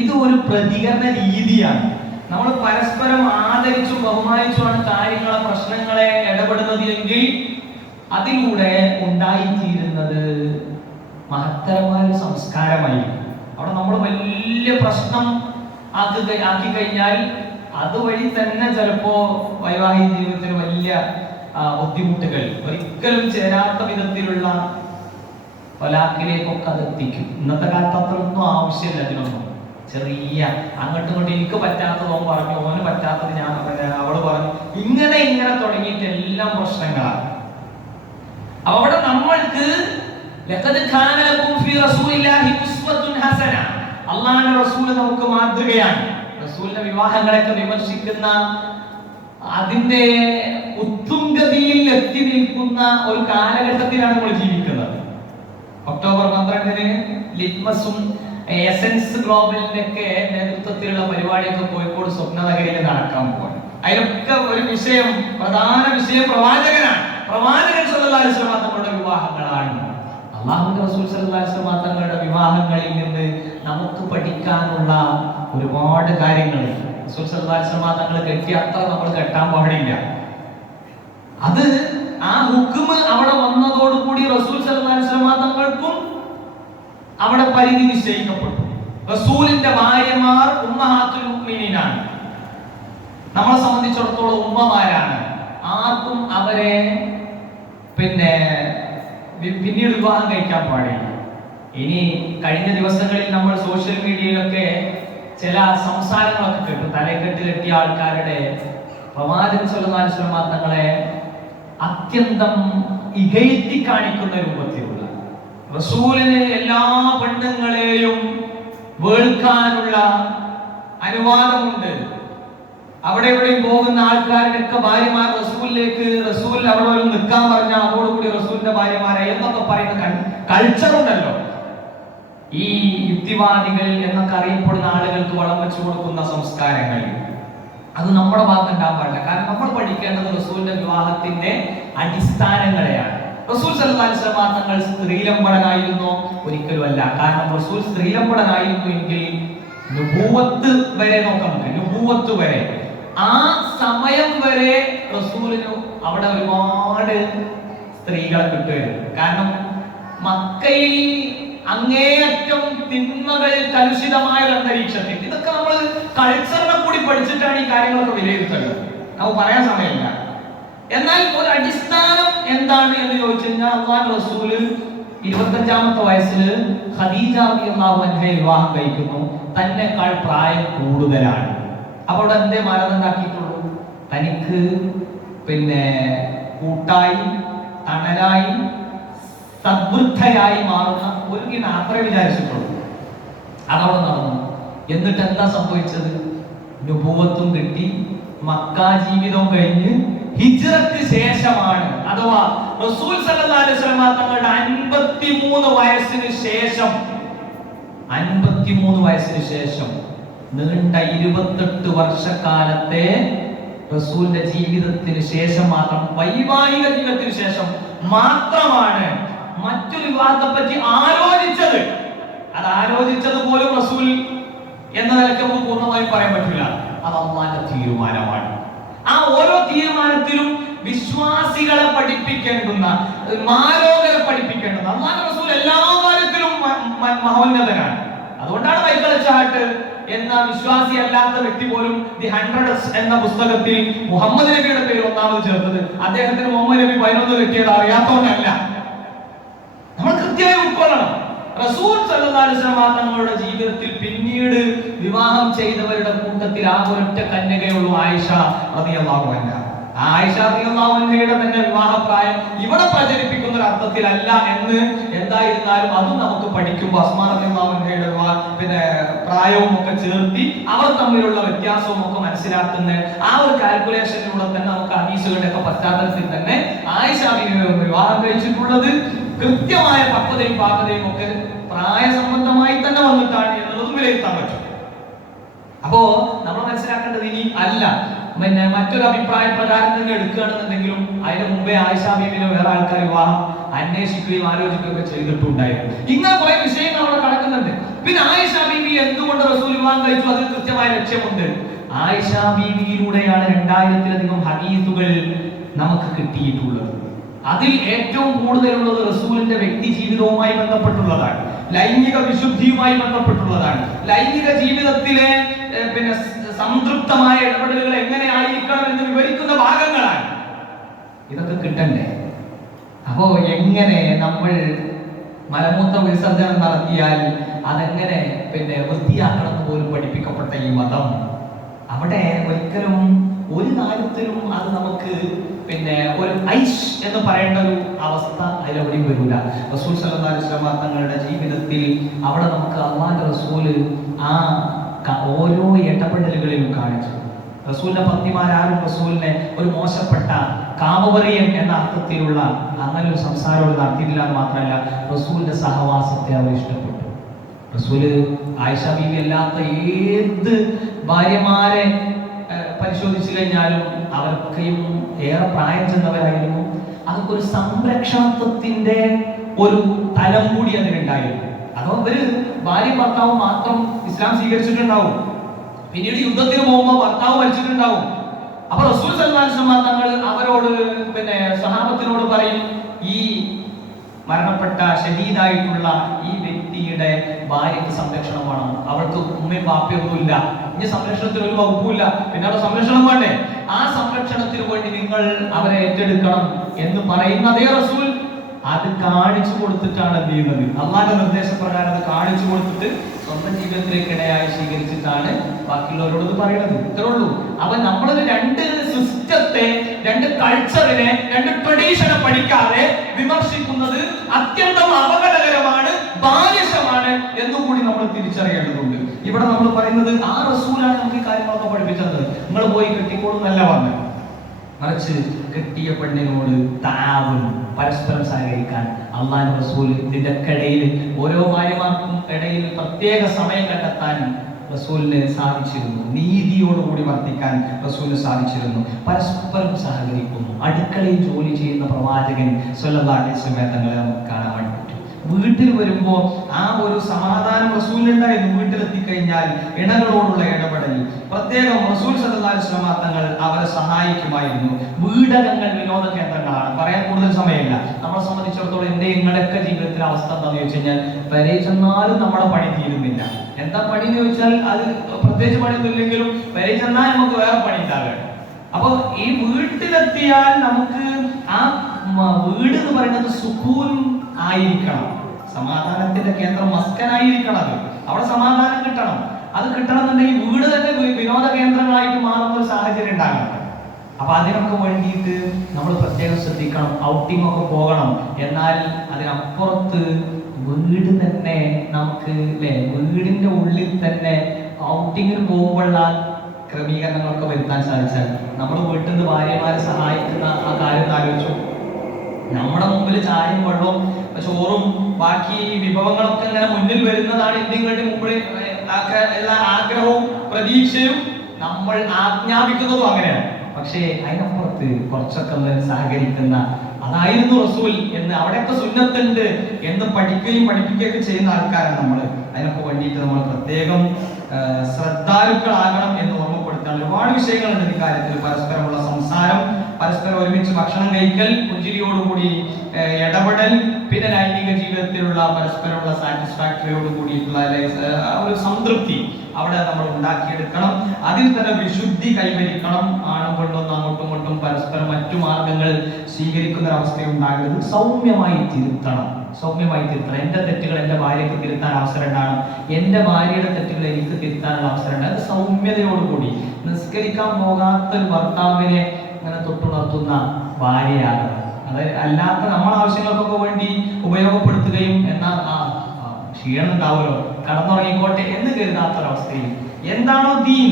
ഇത് ഒരു പ്രതികരണ രീതിയാണ്. നമ്മൾ പരസ്പരം ആദരിച്ചും ബഹുമാനിച്ചുമാണ് കാര്യങ്ങളെ, പ്രശ്നങ്ങളെ ഇടപെടുന്നത് എങ്കിൽ അതിലൂടെ ഉണ്ടായിത്തീരുന്നത് മഹത്തരമായ ഒരു സംസ്കാരമായിരിക്കും. അവിടെ നമ്മൾ വലിയ പ്രശ്നം ആക്കി കഴിഞ്ഞാൽ അതുവഴി തന്നെ ചിലപ്പോ വൈവാഹിക ജീവിതത്തിന് വലിയ ബുദ്ധിമുട്ടുകൾ, ഒരിക്കലും ചേരാത്ത വിധത്തിലുള്ള തൊലാഖിലേക്കൊക്കെ അത് എത്തിക്കും. ഇന്നത്തെ കാലത്ത് അത്രയൊന്നും ആവശ്യമില്ല അതിനൊന്നും. ചെറിയ അങ്ങോട്ടും ഇങ്ങോട്ടും എനിക്ക് പറ്റാത്തത് ഓൻ പറഞ്ഞു, ഓന് പറ്റാത്തത് ഞാൻ അവള് പറഞ്ഞു, ഇങ്ങനെ തുടങ്ങിയിട്ട് എല്ലാം പ്രശ്നങ്ങളാണ്. അവിടെ നമ്മൾക്ക് അള്ളാഹുവിന്റെ റസൂല് നമുക്ക് മാതൃകയാണ്. റസൂലിന്റെ വിവാഹങ്ങളൊക്കെ വിമർശിക്കുന്ന, അതിന്റെ ഉത്തുംഗതിയിൽ എത്തി നിൽക്കുന്ന ഒരു കാലഘട്ടത്തിലാണ് നമ്മൾ ജീവിക്കുന്നത്. ഒക്ടോബർ 12-ന് ലിറ്റ്മസും എസൻസ് ഗ്ലോബലിന്റെ ഒക്കെ നേതൃത്വത്തിലുള്ള പരിപാടിയൊക്കെ കോഴിക്കോട് സ്വപ്നനഗരിയിൽ നടക്കാൻ പോകും. അതിലൊക്കെ ഒരു പ്രധാന വിഷയം പ്രവാചകനാണ്. പ്രവാചകൻ സല്ലല്ലാഹു അലൈഹി വസല്ലം തങ്ങളുടെ വിവാഹങ്ങളാണ്. അല്ലാഹുവിന്റെ റസൂൽ സല്ലല്ലാഹു അലൈഹി വസല്ലം തങ്ങളുടെ വിവാഹങ്ങളിൽ നിന്ന് നമുക്ക് പഠിക്കാനുള്ള ഒരുപാട് കാര്യങ്ങൾ. റസൂൽ സല്ലല്ലാഹു അലൈഹി വസല്ലം തങ്ങൾ കെട്ടിയ അത്ര നമ്മൾ കെട്ടാൻ പാടില്ല. അത് ആ ഹുക്മ് അവിടെ വന്നതോടുകൂടി റസൂൽ സല്ലല്ലാഹു അലൈഹി വസല്ലം തങ്ങൾക്കും അവിടെ പരിധി നിശ്ചയിക്കപ്പെട്ടു. റസൂലിന്റെ ഭാര്യമാർ ഉമ്മഹാത്തുൽ മുഅ്മിനീനാണ്. നമ്മളെ സംബന്ധിച്ചിടത്തോളം ഉമ്മമാരാണ്. ആർക്കും അവരെ പിന്നീട് വിവാഹം കഴിക്കാൻ പാടില്ല. ഇനി കഴിഞ്ഞ ദിവസങ്ങളിൽ നമ്മൾ സോഷ്യൽ മീഡിയയിലൊക്കെ ചില സംസാരങ്ങളൊക്കെ കേട്ടു. തലക്കെട്ട് കെട്ടിയ ആൾക്കാരുടെ പ്രവാചകൻ സല്ലല്ലാഹു അലൈഹി വസല്ലം തങ്ങളെ അത്യന്തം ഇകഴ്ത്തി കാണിക്കുന്ന രൂപത്തിലുള്ള, റസൂലിന് എല്ലാ പെണ്ണുങ്ങളെയും വെറുക്കാനുള്ള അനുവാദമുണ്ട്. അവിടെ എവിടെയും പോകുന്ന ആൾക്കാരുടെയൊക്കെ ഭാര്യമാർ റസൂൽ അവിടെ നിൽക്കാൻ പറഞ്ഞാൽ അതോടുകൂടി റസൂലിന്റെ ഭാര്യമാരെ എന്നൊക്കെ പറയുന്ന കൾച്ചറുണ്ടല്ലോ. ഈ യുക്തിവാദികൾ എന്നൊക്കെ അറിയപ്പെടുന്ന ആളുകൾക്ക് വളം വെച്ചു കൊടുക്കുന്ന സംസ്കാരങ്ങൾ, അത് നമ്മുടെ ഭാഗത്ത് ഉണ്ടാകാൻ പാടില്ല. കാരണം നമ്മൾ പഠിക്കേണ്ടത് റസൂലിന്റെ വിവാഹത്തിന്റെ അടിസ്ഥാനങ്ങളെയാണ്. റസൂൽ സല്ലല്ലാഹു അലൈഹി വസല്ലം തങ്ങൾ സ്ത്രീലംബടനായിരുന്നോ? ഒരിക്കലും അല്ല. കാരണം റസൂൽ സ്ത്രീലംബടനായിരുന്നു എങ്കിൽ നുബുവത്ത് വരെ നോക്കാം. നുബുവത്ത് വരെ, ആ സമയം വരെ റസൂലിന് അവിടെ ഒരുപാട് സ്ത്രീകളെ കിട്ടുമായിരുന്നു. കാരണം മക്കയിൽ അങ്ങേയറ്റം തിന്മകൾ കലുഷിതമായ ഒരു അന്തരീക്ഷത്തിൽ, ഇതൊക്കെ നമ്മൾ കൾച്ചറിനെ കൂടി പഠിച്ചിട്ടാണ് ഈ കാര്യങ്ങളൊക്കെ വിലയിരുത്തുന്നത്. നമുക്ക് പറയാൻ സമയമില്ല. എന്നാൽ ഒരു അടിസ്ഥാനം എന്താണ് എന്ന് ചോദിച്ചു കഴിഞ്ഞാൽ, അല്ലാഹുവിന്റെ റസൂൽ 25-ാമത്തെ വയസ്സിൽ ഖദീജ റളിയല്ലാഹു അൻഹയെ വിവാഹം കഴിക്കുന്നു. തന്നെക്കാൾ പ്രായം കൂടുതലാണ്. അപ്പോൾ അവിടെ എന്തേ മാനദണ്ഡാക്കിയിട്ടുള്ളൂ? തനിക്ക് കൂട്ടായി, തണലായി, സദ്വൃദ്ധയായി മാറുന്ന ഒരു അത്രേ വിചാരിച്ചിട്ടുള്ളൂ. അതവിടെ നടന്നു. എന്നിട്ട് എന്താ സംഭവിച്ചത്? നുബുവത്തും കിട്ടി, മക്ക ജീവിതവും കഴിഞ്ഞ് ഹിജ്റക്ക് ശേഷമാണ്, അഥവാ റസൂൽ സല്ലല്ലാഹു അലൈഹി വസല്ലം തങ്ങളുടെ 53 വയസ്സിന് ശേഷം നീണ്ട 28 വർഷക്കാലത്തെ റസൂലിന്റെ ജീവിതത്തിന് ശേഷം മാത്രം, വൈവാഹിക ജീവിതത്തിന് ശേഷം മാത്രമാണ് മറ്റൊരു വിവാഹത്തെ പറ്റി ആലോചിച്ചത്. അത് ആലോചിച്ചത് പോലും റസൂൽ എന്ന നിലയ്ക്ക് നമുക്ക് പൂർണ്ണമായി പറയാൻ പറ്റില്ല. അത് അല്ലാഹുവിന്റെ തീരുമാനമാണ്. ആ ഓരോ തീരുമാനത്തിലും വിശ്വാസികളെ പഠിപ്പിക്കേണ്ടുന്ന, മാലോകരെ പഠിപ്പിക്കേണ്ടുന്ന, അല്ലാഹുവിന്റെ റസൂൽ എല്ലാ കാര്യത്തിലും മഹോന്നതനാണ്. അതുകൊണ്ടാണ് മൈക്കൽ ചാട്ട് എന്ന വിശ്വാസി അല്ലാത്ത വ്യക്തി പോലും ദി 100 എന്ന പുസ്തകത്തിൽ മുഹമ്മദ് നബിയുടെ പേര് ഒന്നാമത് ചേർത്തത്. അദ്ദേഹത്തിന് മുഹമ്മദ് നബി 11 കിട്ടിയത് അറിയാത്തതുകൊണ്ടല്ല. നമ്മൾ കൃത്യമായി ഉൾക്കൊള്ളണം. റസൂൽ സല്ലല്ലാഹു അലൈഹി വസല്ലം തങ്ങളുടെ ജീവിതത്തിൽ പിന്നീട് വിവാഹം ചെയ്തവരുടെ കൂട്ടത്തിൽ ആ ഒരൊറ്റ കന്യകയുള്ളൂ, ആയിഷ റളിയല്ലാഹു അൻഹ. ആയിഷ റളിയല്ലാഹു അൻഹയുടെ തന്നെ വിവാഹപ്രായം ഇവിടെ പ്രചരിപ്പിക്കുന്ന ഒരു അർത്ഥത്തിലല്ല എന്ന് എന്തായിരുന്നാലും അതും നമുക്ക് പഠിക്കുമ്പോൾ അസ്മാ റളിയല്ലാഹു അൻഹയുടെ പിന്നെ പ്രായവും ഒക്കെ ചേർത്തി അവർ തമ്മിലുള്ള വ്യത്യാസവും ഒക്കെ മനസ്സിലാക്കുന്ന ആ ഒരു കാൽക്കുലേഷനിലൂടെ തന്നെ നമുക്ക് ഹദീസുകളുടെ ഒക്കെ പശ്ചാത്തലത്തിൽ തന്നെ ആയിഷ ബീവിയെ വിവാഹം കഴിച്ചിട്ടുള്ളത് കൃത്യമായ പക്വതയും പാകതയും ഒക്കെ പ്രായ സംബന്ധമായി തന്നെ വന്നിട്ടാണ് എന്നുള്ളതും വിലയിരുത്താൻ പറ്റും. അപ്പോ നമ്മൾ മനസ്സിലാക്കേണ്ടത് ഇനി അല്ല, പിന്നെ മറ്റൊരു അഭിപ്രായ പ്രകാരം തന്നെ എടുക്കുകയാണെന്നുണ്ടെങ്കിലും അതിന് മുമ്പേ ആയിഷ ബീവിനെ വേറെ ആൾക്കാർ വിവാഹം അന്വേഷിക്കുകയും ആലോചിക്കുകയൊക്കെ ചെയ്തിട്ടുണ്ടായിരുന്നു. ഇങ്ങനെ കുറെ വിഷയങ്ങൾ അവിടെ കിടക്കുന്നുണ്ട്. പിന്നെ ആയിഷ ബീവി എന്തുകൊണ്ട് റസൂൽ വിവാഹം കഴിച്ചു, അതിന് കൃത്യമായ ലക്ഷ്യമുണ്ട്. ആയിഷ ബീവിയിലൂടെയാണ് 2000-ലധികം ഹദീസുകൾ നമുക്ക് കിട്ടിയിട്ടുള്ളത്. അതിൽ ഏറ്റവും കൂടുതലുള്ളത് റസൂലിന്റെ വ്യക്തി ജീവിതവുമായി ബന്ധപ്പെട്ടുള്ളതാണ്, ലൈംഗിക വിശുദ്ധിയുമായി ബന്ധപ്പെട്ടുള്ളതാണ്, ലൈംഗിക ജീവിതത്തിലെ പിന്നെ സംതൃപ്തമായ ഇടപെടലുകൾ എങ്ങനെയായിരിക്കണം എന്ന് വിവരിക്കുന്ന ഭാഗങ്ങളാണ്. ഇതൊക്കെ കിട്ടണ്ടേ? അപ്പോ എങ്ങനെ നമ്മൾ മലമൂത്ര വിസർജനം നടത്തിയാൽ അതെങ്ങനെ പിന്നെ വൃത്തിയാക്കണം എന്ന് പോലും പഠിപ്പിക്കപ്പെട്ട ഈ മതം, അവിടെ ഒരിക്കലും ഒരു കാര്യത്തിലും അത് നമുക്ക് പിന്നെ ഒരു ഐഷ് എന്ന് പറയേണ്ട ഒരു അവസ്ഥ അതിലെവിടെയും വരില്ല. റസൂൽ സല്ലല്ലാഹു അലൈഹി വസല്ലം തങ്ങളുടെ ജീവിതത്തിൽ അവിടെ നമുക്ക് അല്ലാഹുവിന്റെ റസൂല് ആ ഓരോ ഇടപെടലുകളിലും കാണിച്ചു. റസൂലിന്റെ പത്നിമാരാരും റസൂലിനെ ഒരു മോശപ്പെട്ട കാമവറിയൻ എന്ന അർത്ഥത്തിലുള്ള അങ്ങനെ ഒരു സംസാരം നടത്തിയിട്ടില്ല എന്ന് മാത്രമല്ല, റസൂലിന്റെ സഹവാസത്തെ അവർ ഇഷ്ടപ്പെട്ടു. റസൂല് ആയിഷ ബീവി അല്ലാത്ത ഏത് ഭാര്യമാരെ പരിശോധിച്ചു കഴിഞ്ഞാലും അവർക്കും ഏറെ പ്രായം ചെന്നവരായിരുന്നു. അതൊക്കെ ഒരു സംരക്ഷണത്വത്തിന്റെ ഒരു തലം കൂടി അതിനുണ്ടായിരുന്നു. അതോ അവര് ഭാര്യ ഭർത്താവ് മാത്രം ഇസ്ലാം സ്വീകരിച്ചിട്ടുണ്ടാവും, പിന്നീട് യുദ്ധത്തിന് പോകുമ്പോൾ ഭർത്താവ് മരിച്ചിട്ടുണ്ടാവും. അപ്പൊ റസൂൽ സല്ലല്ലാഹു അലൈഹി വസല്ലം തങ്ങൾ അവരോട് പിന്നെ സ്വഹാബത്തിനോട് പറയും, ഈ മരണപ്പെട്ട ഷഹീദായിട്ടുള്ള ഈ വ്യക്തിയുടെ ഭാര്യയ്ക്ക് സംരക്ഷണം വേണം, അവൾക്ക് ഉമ്മയും ബാപ്പയൊന്നുമില്ല, ഇനി സംരക്ഷണത്തിന് ഒരു വകുപ്പില്ല, പിന്നെ അവിടെ സംരക്ഷണം വേണ്ടേ, ആ സംരക്ഷണത്തിന് വേണ്ടി നിങ്ങൾ അവരെ ഏറ്റെടുക്കണം എന്ന് പറയുന്ന അതേ റസൂൽ അത് കാണിച്ചു കൊടുത്തിട്ടാണ് എന്ത് ചെയ്യുന്നത്, അള്ളാന്റെ നിർദ്ദേശപ്രകാരം അത് കാണിച്ചു കൊടുത്തിട്ട് സ്വന്തം ജീവിതത്തിലേക്ക് ഇടയായി സ്വീകരിച്ചിട്ടാണ് ബാക്കിയുള്ളവരോട് പറയുന്നത്. ഇത്രേ ഉള്ളൂ. അപ്പൊ നമ്മളൊരു രണ്ട് സിസ്റ്റത്തെ, രണ്ട് കൾച്ചറിനെ, രണ്ട് ട്രഡീഷനെ പഠിക്കാതെ വിമർശിക്കുന്നത് അത്യന്തം അപകടകരമാണ്, ബാലിശമാണ് എന്നുകൂടി നമ്മൾ തിരിച്ചറിയേണ്ടതുണ്ട്. ഇവിടെ നമ്മൾ പറയുന്നത് ആ റസൂലാണ് നമുക്ക് ഈ കാര്യങ്ങളൊക്കെ പഠിപ്പിച്ചത്. നിങ്ങൾ പോയി കെട്ടിക്കോളുന്നല്ല പറഞ്ഞത്, മറിച്ച് കെട്ടിയ പെണ്ണിനോട് താവും പരസ്പരം സഹകരിക്കാൻ അള്ളാഹുവിന്റെ റസൂൽ ഇതിന്റെ ഇടയിൽ ഓരോ ഭാര്യമാർക്കും ഇടയിൽ പ്രത്യേക സമയം കണ്ടെത്താൻ റസൂലിന് സാധിച്ചിരുന്നു. നീതിയോടുകൂടി വർത്തിക്കാൻ റസൂലിന് സാധിച്ചിരുന്നു. പരസ്പരം സഹകരിക്കുന്നു. അടുക്കളയിൽ ജോലി ചെയ്യുന്ന പ്രവാചകൻ സ്വല്ലല്ലാഹു അലൈഹി വസല്ലം തങ്ങളെ നമുക്ക് കാണാൻ വേണ്ടി പറ്റും. വീട്ടിൽ വരുമ്പോ ആ ഒരു സമാധാനം റസൂലിനുണ്ടായിരുന്നു. വീട്ടിലെത്തിക്കഴിഞ്ഞാൽ ഇണകളോടുള്ള ഇടപെടൽ പ്രത്യേകം റസൂൽ സല്ലല്ലാഹു അലൈഹി വസല്ലം തങ്ങൾ അവരെ സഹായിക്കുമായിരുന്നു. വീടകങ്ങൾ വിനോദ കേന്ദ്രങ്ങളാണ്, പറയാൻ കൂടുതൽ സമയമില്ല. നമ്മളെ സംബന്ധിച്ചിടത്തോളം എന്റെ നിങ്ങളുടെയൊക്കെ ജീവിതത്തിലെ അവസ്ഥ എന്താണെന്ന് ചോദിച്ചു കഴിഞ്ഞാൽ, വരെ ചെന്നാലും നമ്മുടെ പണി തീരുന്നില്ല. എന്താ പണി എന്ന് ചോദിച്ചാൽ അത് പ്രത്യേകിച്ച് പണിയൊന്നും ഇല്ലെങ്കിലും വരെ ചെന്നാൽ നമുക്ക് വേറെ പണി ഉണ്ടാവുകയാണ്. അപ്പൊ ഈ വീട്ടിലെത്തിയാൽ നമുക്ക് ആ വീട് എന്ന് പറയുന്നത് സുഖൂൻ ആയിരിക്കണം, സമാധാനത്തിന്റെ കേന്ദ്രം മസ്കനായിരിക്കണം. അവിടെ സമാധാനം കിട്ടണം. അത് കിട്ടണമെന്നുണ്ടെങ്കിൽ വീട് തന്നെ വിനോദ കേന്ദ്രങ്ങളായിട്ട് മാറുന്ന ഒരു സാഹചര്യം ഉണ്ടാകണം. അപ്പൊ അതിനൊക്കെ വേണ്ടിയിട്ട് നമ്മൾ പ്രത്യേകം ശ്രദ്ധിക്കണം. ഔട്ടിംഗ് ഒക്കെ പോകണം. എന്നാൽ അതിനപ്പുറത്ത് വീട് തന്നെ നമുക്ക് അല്ലെ, വീടിന്റെ ഉള്ളിൽ തന്നെ ഔട്ടിങ്ങിന് പോകുമ്പോഴുള്ള ക്രമീകരണങ്ങളൊക്കെ വരുത്താൻ സാധിച്ചാൽ, നമ്മൾ വീട്ടിൽ നിന്ന് ഭാര്യമാരെ സഹായിക്കുന്ന ആ കാര്യം ആലോചിച്ചു. നമ്മുടെ മുമ്പിൽ ചായയും വെള്ളവും ചോറും ബാക്കി വിഭവങ്ങളൊക്കെ ഇങ്ങനെ മുന്നിൽ വരുന്നതാണ് ഇന്ത്യകളുടെ മുമ്പിൽ എല്ലാ ആഗ്രഹവും പ്രതീക്ഷയും നമ്മൾ ആജ്ഞാപിക്കുന്നതും അങ്ങനെയാണ്. പക്ഷേ അതിനപ്പുറത്ത് കുറച്ചൊക്കെ ഒന്ന് സഹകരിക്കുന്ന, അതായിരുന്നു റസൂൽ എന്ന്, അവിടെയൊക്കെ സുന്നത്തുണ്ട് എന്ന് പഠിക്കുകയും പഠിപ്പിക്കുകയൊക്കെ ചെയ്യുന്ന ആൾക്കാരാണ് നമ്മൾ. അതിനൊക്കെ വേണ്ടിയിട്ട് നമ്മൾ പ്രത്യേകം ശ്രദ്ധാലുക്കളാകണം എന്ന് ഓർമ്മപ്പെടുത്താൻ ഒരുപാട് വിഷയങ്ങളുണ്ട് ഈ കാര്യത്തിൽ. പരസ്പരമുള്ള സംസാരം പരസ്പരം ഒരുമിച്ച് ഭക്ഷണം കഴിക്കൽ, പുഞ്ചിരിയോടുകൂടി ഇടപെടൽ, പിന്നെ ലൈംഗിക ജീവിതത്തിലുള്ള പരസ്പരമുള്ള സാറ്റിസ്ഫാക്ടറിയോട് കൂടിയിട്ടുള്ള ഒരു സംതൃപ്തി അവിടെ നമ്മൾ ഉണ്ടാക്കിയെടുക്കണം. അതിൽ തന്നെ വിശുദ്ധി കൈവരിക്കണം. ആണും പെണ്ണൊന്നും അങ്ങോട്ടും ഇങ്ങോട്ടും പരസ്പരം മറ്റു മാർഗങ്ങൾ സ്വീകരിക്കുന്ന ഒരവസ്ഥയുണ്ടാകരുത്. സൗമ്യമായി തിരുത്തണം. എൻ്റെ തെറ്റുകൾ എൻ്റെ ഭാര്യയ്ക്ക് തിരുത്താൻ അവസരം ഉണ്ടാകണം, എൻ്റെ ഭാര്യയുടെ തെറ്റുകൾ എനിക്ക് തിരുത്താനുള്ള അവസരം ഉണ്ട്. അത് സൗമ്യതയോടുകൂടി. നിസ്കരിക്കാൻ പോകാത്തൊരു ഭർത്താവിനെ അങ്ങനെ തൊട്ടുണർത്തുന്ന ഭാര്യയാകണം. അതായത് അല്ലാത്ത നമ്മളെ ആവശ്യങ്ങൾക്കൊക്കെ വേണ്ടി ഉപയോഗപ്പെടുത്തുകയും എന്നാൽ ക്ഷീണം ഉണ്ടാവുമല്ലോ, കടന്നുറങ്ങിക്കോട്ടെ എന്ന് കരുതാത്തൊരവസ്ഥയിൽ എന്താണോ ദീൻ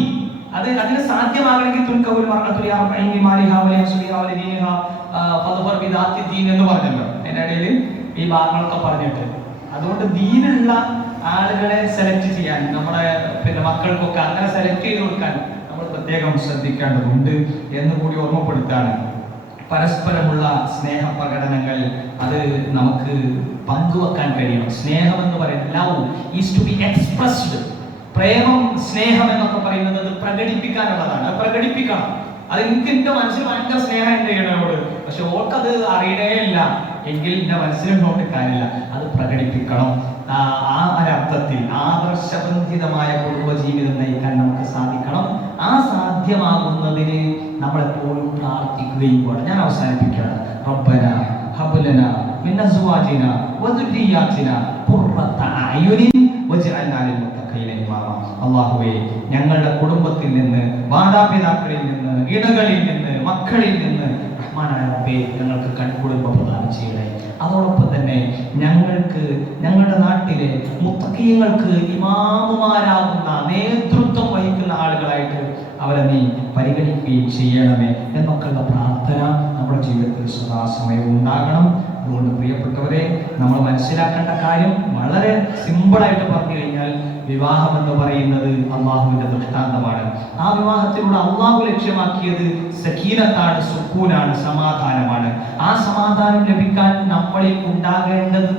അതിന് സാധ്യമാകണമെങ്കിൽ തുൻകവുൽ മർഅത്തുൽ അർബഈൻ മാലിഹാ വലിയസ്ലിഹാ വലിദീനിഹാ ഫദ്ഫർ ബിദാത്തി ദീൻ എന്ന് പറഞ്ഞല്ലോ. അതിൻ്റെ ഇടയിൽ ഈ ഭാഗങ്ങളൊക്കെ പറഞ്ഞിട്ട്, അതുകൊണ്ട് ദീനുള്ള ആളുകളെ സെലക്ട് ചെയ്യാൻ നമ്മുടെ മക്കൾക്കൊക്കെ അങ്ങനെ സെലക്ട് ചെയ്ത് കൊടുക്കാൻ നമ്മൾ പ്രത്യേകം ശ്രദ്ധിക്കേണ്ടതുണ്ട് എന്ന് കൂടി ഓർമ്മപ്പെടുത്താണ്. പരസ്പരമുള്ള സ്നേഹപ്രകടനങ്ങൾ അത് നമുക്ക് പങ്കുവെക്കാൻ കഴിയണം. സ്നേഹം എന്ന് പറയുന്നത് love is to be expressed. പ്രേമം, സ്നേഹം എന്നൊക്കെ പറയുന്നത് അത് പ്രകടിപ്പിക്കാനുള്ളതാണ്. അത് പ്രകടിപ്പിക്കണം. അത് എനിക്ക് എൻ്റെ മനസ്സിൽ ഭയങ്കര സ്നേഹം എൻ്റെ ഇടയോട്, പക്ഷെ ഓൾക്കത് അറിയണേ ഇല്ല എങ്കിൽ എൻ്റെ മനസ്സിലുണ്ടോണ്ട് കാര്യമില്ല. അത് പ്രകടിപ്പിക്കണം. ആ ഒരർത്ഥത്തിൽ ആദർശബന്ധിതമായ കുടുംബജീവിതം നയിക്കാൻ നമുക്ക് സാധിക്കണം. ആ സാധ്യമാകുന്നതിന് നമ്മളെപ്പോഴും പ്രാർത്ഥിക്കുകയും വേണം. ഞാൻ അവസാനിപ്പിക്കുകയാണ്. റബ്ബന ഹബ് ലനാ മിൻ അസ്വാജിനാ വദുരിയാതിനാ ഖുർറത അയുനിൻ വജ്അൽനാ ലിൽ മുത്തഖീന ഇമാമ. അല്ലാഹുവേ, ഞങ്ങളുടെ കുടുംബത്തിൽ നിന്ന്, മാതാപിതാക്കളിൽ നിന്ന്, ഇണകളിൽ നിന്ന്, മക്കളിൽ നിന്ന് റഹ്മാനായ റബ്ബേ ഞങ്ങൾക്ക് കൺകുളിർമ പ്രദാനം ചെയ്യണേ. അതോടൊപ്പം തന്നെ ഞങ്ങളുടെ നാട്ടിലെ മുത്തഖീങ്ങൾക്ക് ഇമാമുമാരാകുന്ന, നേതൃത്വം വഹിക്കുന്ന ആളുകളായിട്ട് അവരെ നീ പരിഗണിക്കുകയും ചെയ്യണമേ എന്നൊക്കെയുള്ള പ്രാർത്ഥന നമ്മുടെ ജീവിതത്തിൽ സദാസമയവും ഉണ്ടാകണം. അതുകൊണ്ട് പ്രിയപ്പെട്ടവരെ, നമ്മൾ മനസ്സിലാക്കേണ്ട കാര്യം വളരെ സിമ്പിളായിട്ട് പറഞ്ഞു കഴിഞ്ഞാൽ, വിവാഹം എന്ന് പറയുന്നത് അള്ളാഹുവിന്റെ ദൃഷ്ടാന്തമാണ്. ആ വിവാഹത്തിലൂടെ അള്ളാഹു ലക്ഷ്യമാക്കിയത് സക്കീനത്താണ്, സുക്കൂനാണ്, സമാധാനമാണ്. ആ സമാധാനം ലഭിക്കാൻ നമ്മളിൽ ഉണ്ടാകേണ്ടത്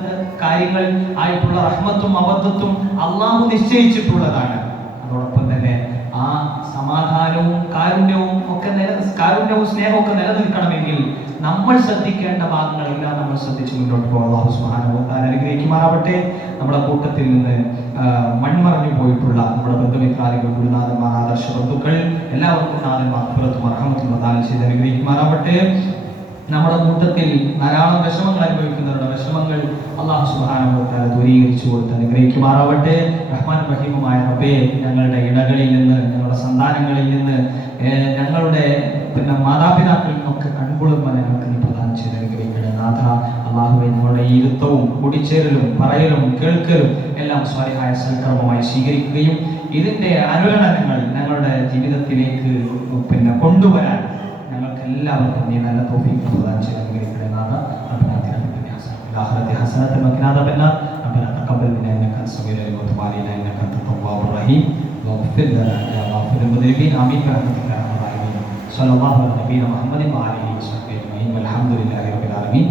കാര്യങ്ങൾ ആയിട്ടുള്ള റഹ്മത്തും അബദ്ധത്തും അള്ളാഹു നിശ്ചയിച്ചിട്ടുള്ളതാണ്. അതോടൊപ്പം തന്നെ ആ സമാധാനവും കാരുണ്യവും സ്നേഹവും ഒക്കെ നിലനിൽക്കണമെങ്കിൽ നമ്മൾ ശ്രദ്ധിക്കേണ്ട ഭാഗങ്ങളെല്ലാം നമ്മൾ ശ്രദ്ധിച്ച് മുന്നോട്ട് പോകും. അല്ലാഹു സുബ്ഹാനഹു വ തആല അനുഗ്രഹിക്കുമാറാവട്ടെ. നമ്മുടെ കൂട്ടത്തിൽ നിന്ന് മൺമറഞ്ഞു പോയിട്ടുള്ള നമ്മുടെ ബന്ധുമിത്രാദികൾ, ഗുരുനാഥന്മാർ, ആദർശ ബന്ധുക്കൾ എല്ലാവർക്കും നാഥൻ മഗ്ഫിറത്തും റഹ്മത്തും പ്രദാനം ചെയ്ത് അനുഗ്രഹിക്കുമാറാവട്ടെ. നമ്മുടെ കൂട്ടത്തിൽ ധാരാളം വിഷമങ്ങൾ അനുഭവിക്കുന്നവരുടെ വിഷമങ്ങൾ അല്ലാഹു സുബ്ഹാനഹു വ തആല ദൂരീകരിച്ചു കൊടുത്ത് അനുഗ്രഹിക്കുമാറാവട്ടെ. റഹ്മാൻ റഹീമുമായ റബ്ബേ, ഞങ്ങളുടെ ഇണകളിൽ നിന്ന്, ഞങ്ങളുടെ സന്താനങ്ങളിൽ നിന്ന്, ഞങ്ങളുടെ മാതാപിതാക്കളിൽ നിന്നൊക്കെ കൺകുളിർമ ഞങ്ങൾക്ക് നീ പ്രദാനം ചെയ്ത് അനുഗ്രഹിക്കണേ നാഥ. അല്ലാഹുവേ, ഞങ്ങളുടെ ഈ ഇരുത്തവും കൂടിച്ചേരലും പറയലും കേൾക്കലും എല്ലാം സ്വാലിഹായ സൽക്കർമ്മമായി സ്വീകരിക്കുകയും ഇതിന്റെ അനുരണനങ്ങൾ ഞങ്ങളുടെ ജീവിതത്തിലേക്ക് കൊണ്ടുവരാൻ ഞങ്ങൾക്ക് എല്ലാവർക്കും നീ നല്ല തൗഫീഖ് പ്രദാനം ചെയ്ത് അനുഗ്രഹിക്കണേ നാഥ. ربنا آتنا في الدنيا حسنة وفي الآخرة حسنة وقنا عذاب النار. ربنا تقبل منا إنك أنت السميع العليم وتب علينا إنك أنت التواب الرحيم واغفر لنا يا غافر المذنبين. آمين برحمتك يا أرحم الراحمين. صلى الله على نبينا محمد وعلى آله وصحبه أجمعين والحمد لله رب العالمين.